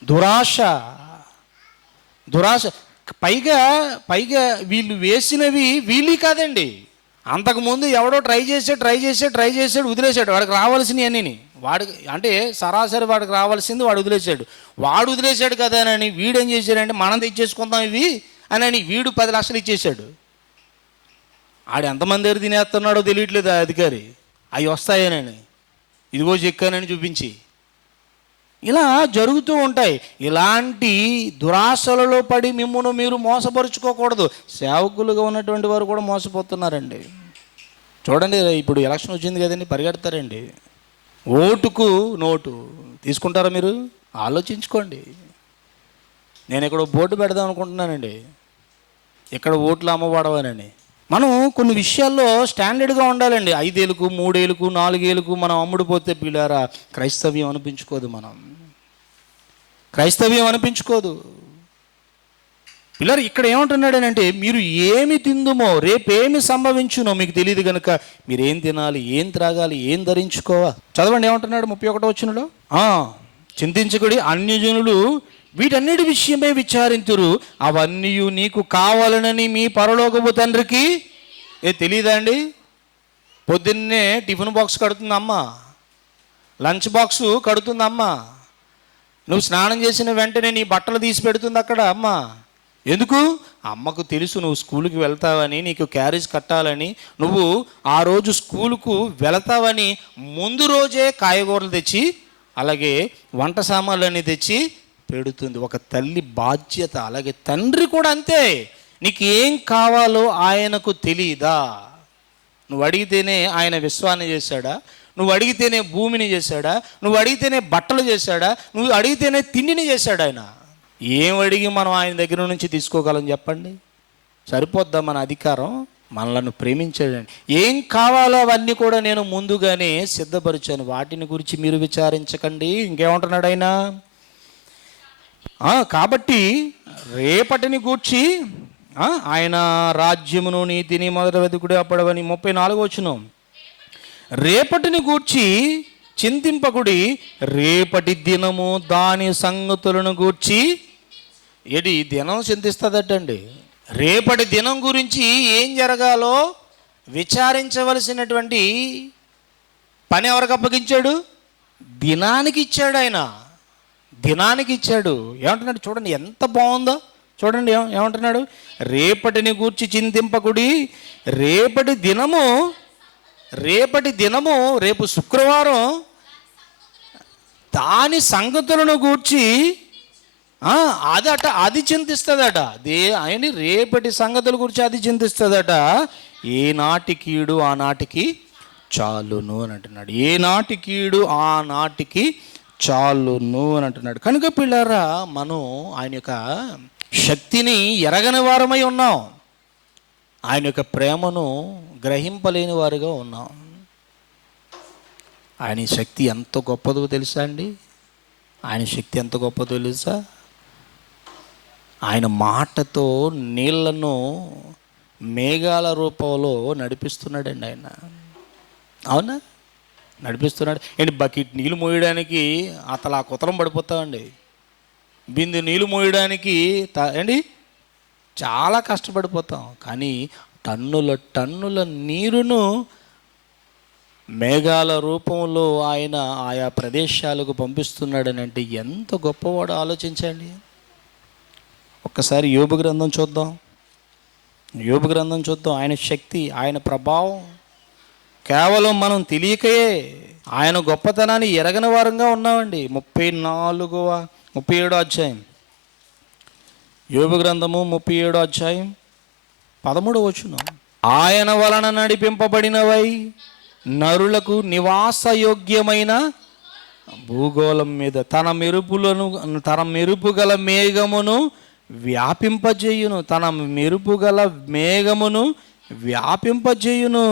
దురాశ. పైగా వీళ్ళు వేసినవి వీళ్ళు కాదండి. అంతకుముందు ఎవడో ట్రై చేసాడు, వదిలేశాడు. వాడికి రావాల్సినవి అన్నీ అంటే సరాసరి వాడికి రావాల్సింది వాడు వదిలేశాడు కదా అని వీడేం చేశాడంటే, మనం తెచ్చేసుకుందాం ఇవి అని వీడు 10 లక్షలు ఇచ్చేశాడు. ఆడు ఎంతమంది దగ్గర తినేస్తున్నాడో తెలియట్లేదు ఆ అధికారి, అవి వస్తాయనని. ఇదిగో చెక్కానని చూపించి. ఇలా జరుగుతూ ఉంటాయి. ఇలాంటి దురాశలలో పడి మిమ్మల్ని మీరు మోసపరుచుకోకూడదు. సేవకులుగా ఉన్నటువంటి వారు కూడా మోసపోతున్నారండి. చూడండి, ఇప్పుడు ఎలక్షన్ వచ్చింది కదండి, పరిగెడతారండి. ఓటుకు నోటు తీసుకుంటారా మీరు? ఆలోచించుకోండి. నేను ఇక్కడ బోర్డు పెడదాం అనుకుంటున్నానండి, ఇక్కడ ఓట్లు అమ్మబడవనని. మనం కొన్ని విషయాల్లో స్టాండర్డ్గా ఉండాలండి. 5 ఏళ్ళకు 3 ఏళ్ళకు 4 ఏళ్ళకు మనం అమ్ముడుపోతే పిల్లారా క్రైస్తవ్యం అనిపించుకోదు. క్రైస్తవ్యం అనిపించుకోదు. పిల్లలు ఇక్కడ ఏమంటున్నాడనంటే, మీరు ఏమి తిందుమో రేపేమి సంభవించునో మీకు తెలియదు కనుక మీరేం తినాలి, ఏం త్రాగాలి, ఏం ధరించుకోవా. చదవండి ఏమంటున్నాడు 31వ వచనంలో. చింతించకుడి, అన్యజనులు వీటన్నిటి విషయమే విచారింతురు, అవన్నీ నీకు కావాలనని మీ పరలోకపు తండ్రికి తెలియదా అండి? పొద్దున్నే టిఫిన్ బాక్స్ కడుతుంది అమ్మ, లంచ్ బాక్స్ కడుతుంది అమ్మ, నువ్వు స్నానం చేసిన వెంటనే నీ బట్టలు తీసి పెడుతుంది అక్కడ అమ్మ. ఎందుకు? అమ్మకు తెలుసు నువ్వు స్కూల్కి వెళ్తావని, నీకు క్యారేజ్ కట్టాలని, నువ్వు ఆ రోజు స్కూలుకు వెళతావని ముందు రోజే కాయగూరలు తెచ్చి అలాగే వంట సామాన్లన్నీ తెచ్చి పెడుతుంది. ఒక తల్లి బాధ్యత. అలాగే తండ్రి కూడా అంతే. నీకు ఏం కావాలో ఆయనకు తెలియదా? నువ్వు అడిగితేనే ఆయన విశ్వాన్ని చేశాడా? నువ్వు అడిగితేనే భూమిని చేశాడా? నువ్వు అడిగితేనే బట్టలు చేశాడా? నువ్వు అడిగితేనే తిండిని చేశాడు ఆయన. ఏం అడిగి మనం ఆయన దగ్గర నుంచి తీసుకోగలం చెప్పండి? సరిపోద్దా మన అధికారం? మనలను ప్రేమించాడండి. ఏం కావాలో అవన్నీ కూడా నేను ముందుగానే సిద్ధపరిచాను, వాటిని గురించి మీరు విచారించకండి. ఇంకేమంటున్నాడు ఆయన? కాబట్టి రేపటిని గూర్చి ఆయన రాజ్యమును నీతిని మొదట వెతుకుడే అప్పడవని. 34వ వచనం, రేపటిని గూర్చి చింతింపకుడి, రేపటి దినము దాని సంగతులను గూర్చి. ఏది దినం చింతిస్తుందటండి? రేపటి దినం గురించి ఏం జరగాలో విచారించవలసినటువంటి పని ఎవరికి అప్పగించాడు? దినానికి ఇచ్చాడు ఆయన. దినానికి ఇచ్చాడు. ఏమంటున్నాడు చూడండి, ఎంత బాగుందో చూడండి. ఏమంటున్నాడు? రేపటిని గూర్చి చింతింపకుడి, రేపటి దినము రేపు శుక్రవారం దాని సంగతులను గూర్చి అది చింతిస్తుందట. ఆయన రేపటి సంగతుల గురించి అది చింతిస్తుందట. ఏ నాటి కీడు ఆ నాటికి చాలును అని అంటున్నాడు. ఏ నాటి కీడు ఆ నాటికి చాలును అని అంటున్నాడు. కనుక పిల్లరా, మనం ఆయన యొక్క శక్తిని ఎరగని వారమై ఉన్నాం. ఆయన యొక్క ప్రేమను గ్రహింపలేని వారుగా ఉన్నాం. ఆయన శక్తి ఎంత గొప్పదో తెలుసా అండి? ఆయన శక్తి ఎంత గొప్పదో తెలుసా? ఆయన మాటతో నీళ్లను మేఘాల రూపంలో నడిపిస్తున్నాడండి ఆయన. అవునా? నడిపిస్తున్నాడు. ఏంటి బకెట్ నీళ్ళు మోయడానికి అతలా కుతలం పడిపోతామండి. బిందె నీళ్ళు మోయడానికి ఏంటి చాలా కష్టపడిపోతాం. కానీ టన్నుల నీరును మేఘాల రూపంలో ఆయన ఆయా ప్రదేశాలకు పంపిస్తున్నాడని అంటే ఎంత గొప్పవాడో ఆలోచించండి. ఒక్కసారి యోబు గ్రంథం చూద్దాం. ఆయన శక్తి, ఆయన ప్రభావం కేవలం మనం తెలియకయే ఆయన గొప్పతనాన్ని ఎరగని వారంగా ఉన్నామండి. 37వ అధ్యాయం, యోబు గ్రంథము 37వ అధ్యాయం 13వ వచనం. ఆయన వలన నడిపింపబడినవై నరులకు నివాసయోగ్యమైన భూగోళం మీద తన మెరుపుగల మేఘమును వ్యాపింపజేయును. తన మెరుపుగల మేఘమును వ్యాపింపజేయును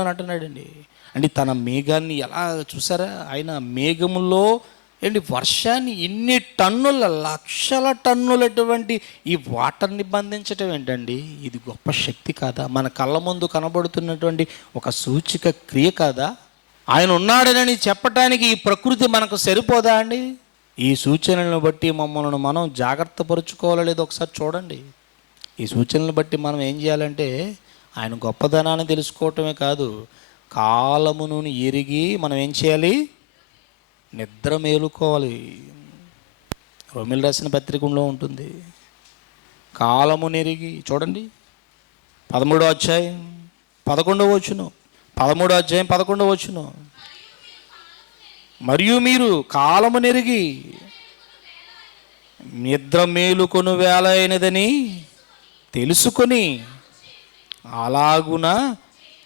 అని అంటున్నాడండి. అంటే తన మేఘాన్ని ఎలా చూసారా? ఆయన మేఘములో ఏంటి వర్షాన్ని ఇన్ని టన్నుల లక్షల టన్నులటువంటి ఈ వాటర్ని బంధించటం ఏంటండి? ఇది గొప్ప శక్తి కాదా? మన కళ్ళ ముందు కనబడుతున్నటువంటి ఒక సూచిక క్రియ కాదా? ఆయన ఉన్నాడని చెప్పటానికి ఈ ప్రకృతి మనకు సరిపోదా అండి? ఈ సూచనలను బట్టి మమ్మల్ని మనం జాగ్రత్త పరుచుకోవాలో లేదో ఒకసారి చూడండి. ఈ సూచనలను బట్టి మనం ఏం చేయాలంటే ఆయన గొప్పదనాన్ని తెలుసుకోవటమే కాదు, కాలమును ఎరిగి మనం ఏం చేయాలి? నిద్ర మేలుకోవాలి. రోమిల్ రాసిన పత్రికలో ఉంటుంది. కాలమును ఎరిగి చూడండి 13వ అధ్యాయం 11వ వచనం. 13వ అధ్యాయం 11వ వచనం. మరియు మీరు కాలము నెరిగి నిద్ర మేలుకొను వేళ అయినదని తెలుసుకొని అలాగున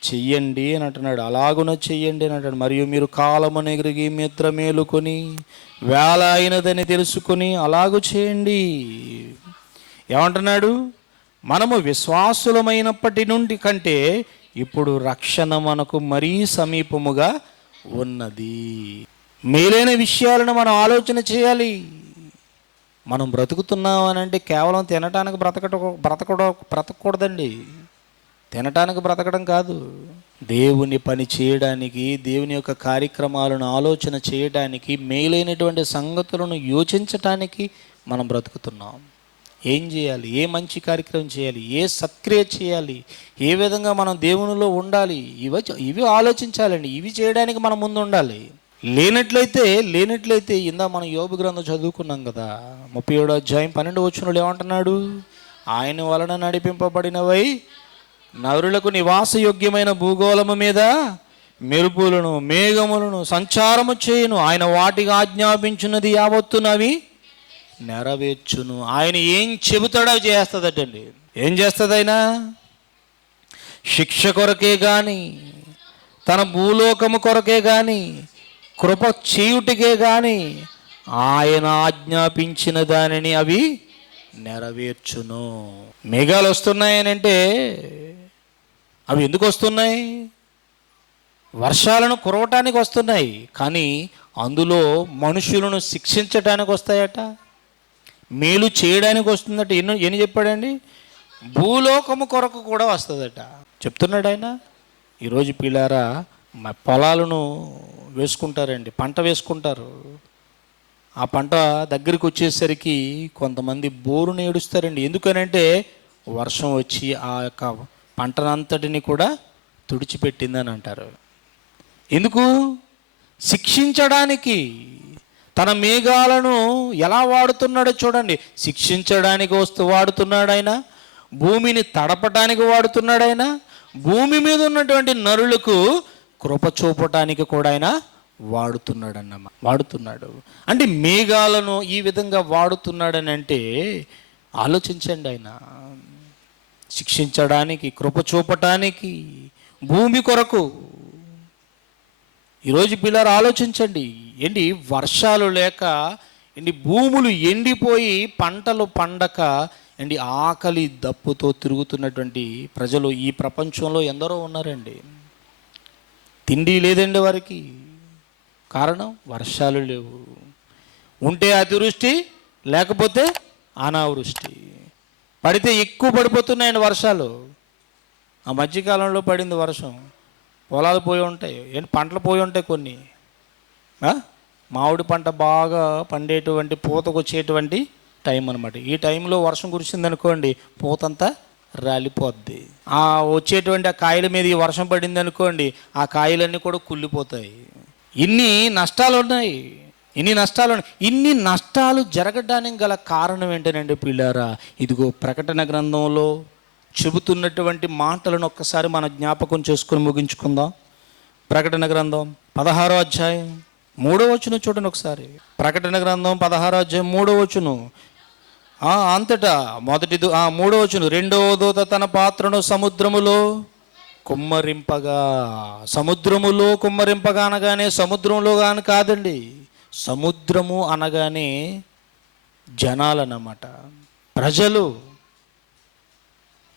చెయ్యండి అని అంటున్నాడు. అలాగున చెయ్యండి అని అంటాడు. మరియు మీరు కాలము నెరిగి నిద్ర మేలుకొని వేళ అయినదని తెలుసుకొని అలాగు చేయండి. ఏమంటున్నాడు? మనము విశ్వాసులమైనప్పటి నుండి కంటే ఇప్పుడు రక్షణ మనకు మరీ సమీపముగా ఉన్నది. మేలైన విషయాలను మనం ఆలోచన చేయాలి. మనం బ్రతుకుతున్నాం అని అంటే కేవలం తినటానికి బ్రతకూడదండి. తినటానికి బ్రతకడం కాదు, దేవుని పని చేయడానికి, దేవుని యొక్క కార్యక్రమాలను ఆలోచన చేయడానికి, మేలైనటువంటి సంగతులను యోచించటానికి మనం బ్రతుకుతున్నాం. ఏం చేయాలి, ఏ మంచి కార్యక్రమం చేయాలి, ఏ సత్క్రియ చేయాలి, ఏ విధంగా మనం దేవునిలో ఉండాలి, ఇవి ఆలోచించాలండి. ఇవి చేయడానికి మనం ముందు ఉండాలి. లేనట్లయితే ఇందా మనం యోబు గ్రంథం చదువుకున్నాం కదా, 37వ అధ్యాయం 12వ వచనంలో ఏమంటున్నాడు? ఆయన వలన నడిపింపబడినవై నరులకు నివాసయోగ్యమైన భూగోళము మీద మెరుపులను మేఘములను సంచారము చేయును. ఆయన వాటికి ఆజ్ఞాపించున్నది యావత్తునవి నెరవేర్చును. ఆయన ఏం చెబుతాడో చేస్తుందటండి. ఏం చేస్తుంది ఆయన? శిక్ష కొరకే కానీ, తన భూలోకము కొరకే కానీ, కృప చేయుటికే కానీ ఆయన ఆజ్ఞాపించిన దానిని అవి నెరవేర్చును. మేఘాలు వస్తున్నాయనంటే అవి ఎందుకు వస్తున్నాయి? వర్షాలను కురవటానికి వస్తున్నాయి, కానీ అందులో మనుషులను శిక్షించటానికి వస్తాయట, మేలు చేయడానికి వస్తుందట. ఎన్ని చెప్పాడండి? భూలోకము కొరకు కూడా వస్తుందట చెప్తున్నాడు ఆయన. ఈరోజు పిల్లారా పొలాలను వేసుకుంటారండి, పంట వేసుకుంటారు. ఆ పంట దగ్గరికి వచ్చేసరికి కొంతమంది బోరును ఏడుస్తారండి. ఎందుకనంటే వర్షం వచ్చి ఆ యొక్క పంటనంతటిని కూడా తుడిచిపెట్టిందని అంటారు. ఎందుకు? శిక్షించడానికి. తన మేఘాలను ఎలా వాడుతున్నాడో చూడండి. శిక్షించడానికి వాడుతున్నాడు ఆయన, భూమిని తడపటానికి వాడుతున్నాడు ఆయన, భూమి మీద ఉన్నటువంటి నరులకు కృప చూపటానికి కూడా ఆయన వాడుతున్నాడు. అంటే మేఘాలను ఈ విధంగా వాడుతున్నాడని అంటే ఆలోచించండి. ఆయన శిక్షించడానికి, కృప చూపటానికి, భూమి కొరకు. ఈరోజు పిల్లలు ఆలోచించండి. ఏంటి వర్షాలు లేక, ఏంటి భూములు ఎండిపోయి పంటలు పండక, ఏంటి ఆకలి దప్పుతో తిరుగుతున్నటువంటి ప్రజలు ఈ ప్రపంచంలో ఎందరో ఉన్నారండి. తిండి లేదండి వారికి. కారణం వర్షాలు లేవు. ఉంటే అతివృష్టి, లేకపోతే అనావృష్టి. పడితే ఎక్కువ పడిపోతున్నాయండి వర్షాలు. ఆ మధ్యకాలంలో పడింది వర్షం, పొలాలు పోయి ఉంటాయి, ఏంటి పంటలు పోయి ఉంటాయి కొన్ని. మామిడి పంట బాగా పండేటువంటి, పూతకు వచ్చేటువంటి టైం అనమాట. ఈ టైంలో వర్షం కురిసిందనుకోండి, పూతంతా రాలిపోద్ది. ఆ వచ్చేటువంటి ఆ కాయల మీద ఈ వర్షం పడింది అనుకోండి, ఆ కాయలన్నీ కూడా కుళ్ళిపోతాయి. ఇన్ని నష్టాలు ఉన్నాయి. ఇన్ని నష్టాలు జరగడానికి గల కారణం ఏంటనండి పిల్లారా? ఇదిగో ప్రకటన గ్రంథంలో చెబుతున్నటువంటి మాటలను ఒక్కసారి మన జ్ఞాపకం చేసుకుని ముగించుకుందాం. ప్రకటన గ్రంథం 16వ అధ్యాయం 3వ వచనం చూడండి ఒకసారి. ప్రకటన గ్రంథం 16వ అధ్యాయం 3వ వచనం. అంతటా 3వ వచనం. రెండవ దూత తన పాత్రను సముద్రములో కుమ్మరింపగా. సముద్రములో కుమ్మరింపగా అనగానే సముద్రంలో కానీ కాదండి, సముద్రము అనగానే జనాలన్నమాట, ప్రజలు.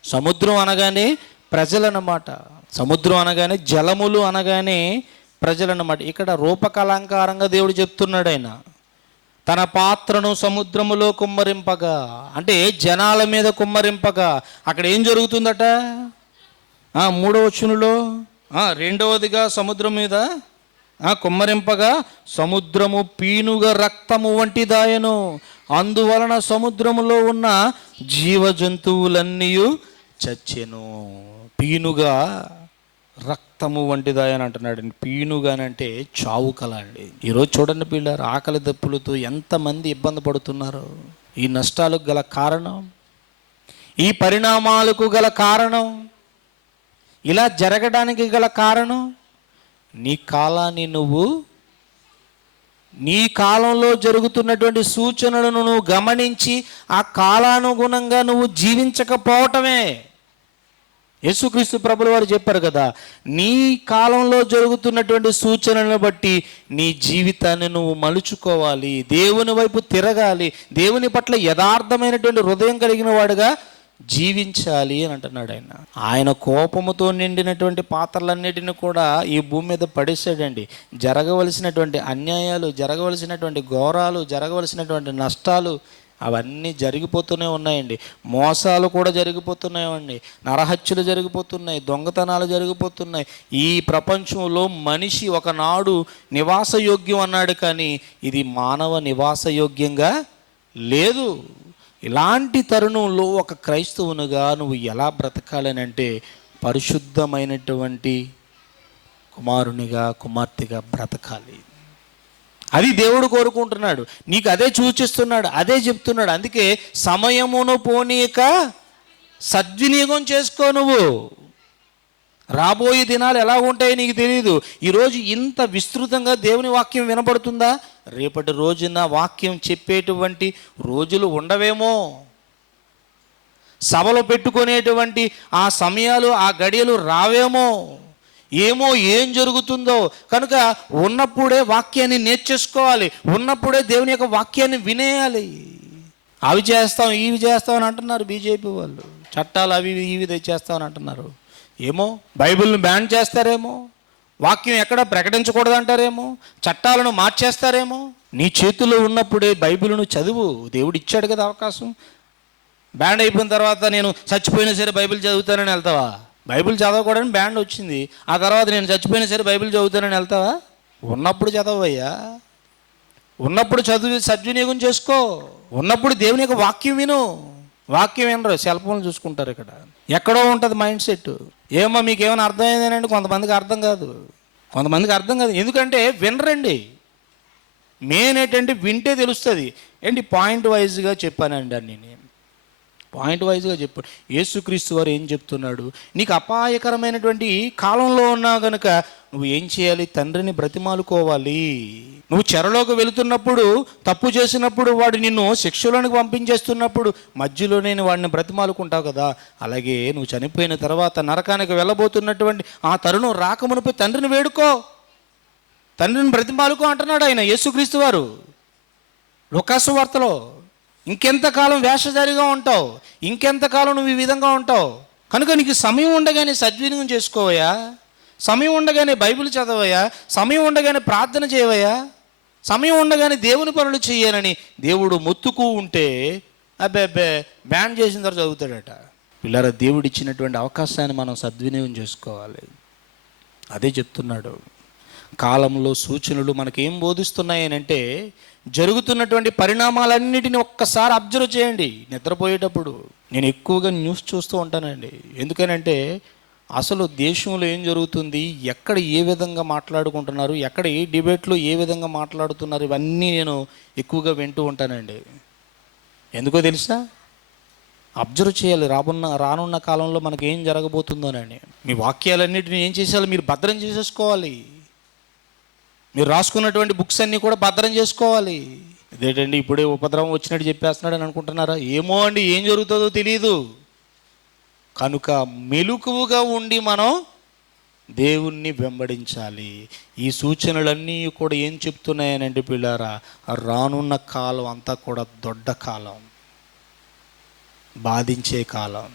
సముద్రం అనగానే ప్రజలన్నమాట. సముద్రం అనగానే, జలములు అనగానే ప్రజలన్నమాట. ఇక్కడ రూపకలంకారంగా దేవుడు చెప్తున్నాడు. ఆయన తన పాత్రను సముద్రములో కుమ్మరింపగా అంటే జనాల మీద కుమ్మరింపగా. అక్కడ ఏం జరుగుతుందట? 3వ వచనంలో రెండవదిగా సముద్రం మీద కుమ్మరింపగా సముద్రము పీనుగా రక్తము వంటిదాయను, అందువలన సముద్రములో ఉన్న జీవజంతువులన్నీ చచ్చెను. పీనుగా రక్తము వంటిదాయని అంటున్నాడు. పీనుగానంటే చావు కల అండి. ఈరోజు చూడండి పిల్లలు, ఆకలి దప్పులతో ఎంతమంది ఇబ్బంది పడుతున్నారు. ఈ నష్టాలకు గల కారణం, ఈ పరిణామాలకు గల కారణం, ఇలా జరగడానికి గల కారణం నీ కాలాన్ని నీ కాలంలో జరుగుతున్నటువంటి సూచనలను నువ్వు గమనించి ఆ కాలానుగుణంగా నువ్వు జీవించకపోవటమే. యేసుక్రీస్తు ప్రభుల వారు చెప్పారు కదా, నీ కాలంలో జరుగుతున్నటువంటి సూచనలను బట్టి నీ జీవితాన్ని నువ్వు మలుచుకోవాలి, దేవుని వైపు తిరగాలి, దేవుని పట్ల యథార్థమైనటువంటి హృదయం కలిగిన వాడుగా జీవించాలి అని అంటున్నాడు ఆయన. ఆయన కోపముతో నిండినటువంటి పాత్రలన్నిటిని కూడా ఈ భూమి మీద పడేసాడండి. జరగవలసినటువంటి అన్యాయాలు, జరగవలసినటువంటి ఘోరాలు, జరగవలసినటువంటి నష్టాలు అవన్నీ జరిగిపోతూనే ఉన్నాయండి. మోసాలు కూడా జరిగిపోతున్నాయండి, నరహత్యలు జరిగిపోతున్నాయి, దొంగతనాలు జరిగిపోతున్నాయి. ఈ ప్రపంచంలో మనిషి ఒకనాడు నివాసయోగ్యం అన్నాడు, కానీ ఇది మానవ నివాసయోగ్యంగా లేదు. ఇలాంటి తరుణంలో ఒక క్రైస్తవునిగా నువ్వు ఎలా బ్రతకాలని అంటే పరిశుద్ధమైనటువంటి కుమారునిగా, కుమార్తెగా బ్రతకాలి. అది దేవుడు కోరుకుంటున్నాడు, నీకు అదే సూచిస్తున్నాడు, అదే చెప్తున్నాడు. అందుకే సమయమును పోనీక సద్వినియోగం చేసుకో. నువ్వు రాబోయే దినాలు ఎలా ఉంటాయో నీకు తెలియదు. ఈరోజు ఇంత విస్తృతంగా దేవుని వాక్యం వినబడుతుందా? రేపటి రోజున వాక్యం చెప్పేటువంటి రోజులు ఉండవేమో. సభలో పెట్టుకునేటువంటి ఆ సమయాలు, ఆ గడియలు రావేమో. ఏమో ఏం జరుగుతుందో. కనుక ఉన్నప్పుడే వాక్యాన్ని నేర్చేసుకోవాలి, ఉన్నప్పుడే దేవుని యొక్క వాక్యాన్ని వినేయాలి. అవి చేస్తాం, ఇవి చేస్తామని అంటున్నారు బీజేపీ వాళ్ళు. చట్టాలు అవి ఇవి తెచ్చేస్తామని అంటున్నారు. ఏమో బైబిల్ని బ్యాన్ చేస్తారేమో, వాక్యం ఎక్కడ ప్రకటించకూడదు అంటారేమో, చట్టాలను మార్చేస్తారేమో. నీ చేతుల్లో ఉన్నప్పుడే బైబిల్ను చదువు. దేవుడు ఇచ్చాడు కదా అవకాశం. బ్యాండ్ అయిపోయిన తర్వాత నేను చచ్చిపోయినా సరే బైబిల్ చదువుతానని వెళ్తావా? బైబిల్ చదవకూడదని బ్యాండ్ వచ్చింది, ఆ తర్వాత నేను చచ్చిపోయినా సరే బైబిల్ చదువుతానని వెళ్తావా? ఉన్నప్పుడు చదవయ్యా, ఉన్నప్పుడు చదువు సద్వినియోగం చేసుకో. ఉన్నప్పుడు దేవుని యొక్క వాక్యం విను. వాక్యం వినరు, సెల్ ఫోన్లు చూసుకుంటారు. ఇక్కడ ఎక్కడో ఉంటుంది మైండ్ సెట్. ఏమో మీకు ఏమైనా అర్థమైందేనండి? కొంతమందికి అర్థం కాదు, కొంతమందికి అర్థం కాదు. ఎందుకంటే వినరండి. మెయిన్ ఏంటంటే వింటే తెలుస్తుంది. ఏంటి పాయింట్ వైజ్గా చెప్పానండి అన్ని, నేను పాయింట్ వైజ్గా చెప్పాను. యేసుక్రీస్తు వారు ఏం చెప్తున్నాడు? నీకు అపాయకరమైనటువంటి కాలంలో ఉన్నావు కనుక నువ్వు ఏం చేయాలి? తండ్రిని బ్రతిమాలుకోవాలి. నువ్వు చెరలోకి వెళుతున్నప్పుడు, తప్పు చేసినప్పుడు వాడు నిన్ను శిక్షలోనికి పంపించేస్తున్నప్పుడు మధ్యలోనే వాడిని బ్రతిమాలుకుంటావు కదా. అలాగే నువ్వు చనిపోయిన తర్వాత నరకానికి వెళ్ళబోతున్నటువంటి ఆ తరుణం రాకమునిపై తండ్రిని వేడుకో, తండ్రిని బ్రతిమాలుకో అంటున్నాడు ఆయన యేసుక్రీస్తు వారు లూకాసు వార్తలో. ఇంకెంతకాలం వేషధారిగా ఉంటావు? ఇంకెంతకాలం నువ్వు ఈ విధంగా ఉంటావు? కనుక నీకు సమయం ఉండగానే సద్వినియోగం చేసుకోవయ్యా, సమయం ఉండగానే బైబిల్ చదవయ్యా, సమయం ఉండగానే ప్రార్థన చేయవయ్యా, సమయం ఉండగానే దేవుని పనులు చేయాలని దేవుడు మొత్తుకు ఉంటే అబ్బే బ్యాన్ చేసిన తర్వాత చదువుతాడట. పిల్లరా, దేవుడు ఇచ్చినటువంటి అవకాశాన్ని మనం సద్వినియోగం చేసుకోవాలి. అదే చెప్తున్నాడు. కాలంలో సూచనలు మనకేం బోధిస్తున్నాయి అని అంటే, జరుగుతున్నటువంటి పరిణామాలన్నిటిని ఒక్కసారి అబ్జర్వ్ చేయండి. నిద్రపోయేటప్పుడు నేను ఎక్కువగా న్యూస్ చూస్తూ ఉంటానండి. ఎందుకనంటే అసలు దేశంలో ఏం జరుగుతుంది, ఎక్కడ ఏ విధంగా మాట్లాడుకుంటున్నారు, ఎక్కడ ఏ డిబేట్లో ఏ విధంగా మాట్లాడుతున్నారు, ఇవన్నీ నేను ఎక్కువగా వింటూ ఉంటానండి. ఎందుకో తెలుసా? అబ్జర్వ్ చేయాలి. రానున్న కాలంలో మనకి ఏం జరగబోతుందోనని. మీ వాక్యాలన్నిటిని ఏం చేసేయాలి? మీరు భద్రం చేసేసుకోవాలి. మీరు రాసుకున్నటువంటి బుక్స్ అన్నీ కూడా భద్రం చేసుకోవాలి. ఇదేంటండి ఇప్పుడే ఉపద్రవం వచ్చినట్టు చెప్పేస్తున్నాడు అని అనుకుంటున్నారా? ఏమో అండి, ఏం జరుగుతుందో తెలియదు. కనుక మెలకువగా ఉండి మనం దేవుణ్ణి వెంబడించాలి. ఈ సూచనలన్నీ కూడా ఏం చెప్తున్నాయనంటే పిల్లారా, రానున్న కాలం అంతా కూడా దొడ్డ కాలం, బాధించే కాలం.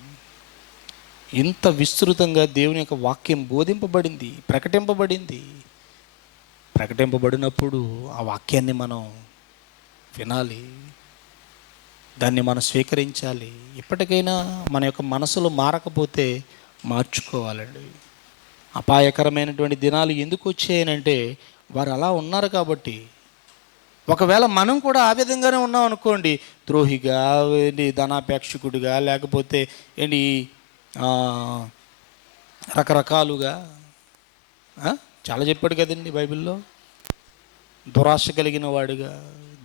ఇంత విస్తృతంగా దేవుని యొక్క వాక్యం బోధింపబడింది, ప్రకటింపబడినప్పుడు ఆ వాక్యాన్ని మనం వినాలి, దాన్ని మనం స్వీకరించాలి. ఇప్పటికైనా మన యొక్క మనసులో మారకపోతే మార్చుకోవాలండి. అపాయకరమైనటువంటి దినాలు ఎందుకు వచ్చాయనంటే వారు అలా ఉన్నారు కాబట్టి. ఒకవేళ మనం కూడా ఆ విధంగానే ఉన్నాం అనుకోండి, ద్రోహిగా, ధనాపేక్షకుడిగా, లేకపోతే ఏంటి రకరకాలుగా చాలా చెప్పాడు కదండి బైబిల్లో. దురాశ కలిగిన వాడుగా,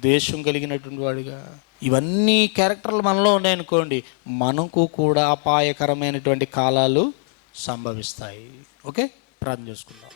ద్వేషం కలిగినటువంటి వాడుగా, ఇవన్నీ క్యారెక్టర్లు మనలో ఉన్నాయనుకోండి, మనకు కూడా అపాయకరమైనటువంటి కాలాలు సంభవిస్తాయి. ఓకే, ప్రార్థన చేసుకుందాం.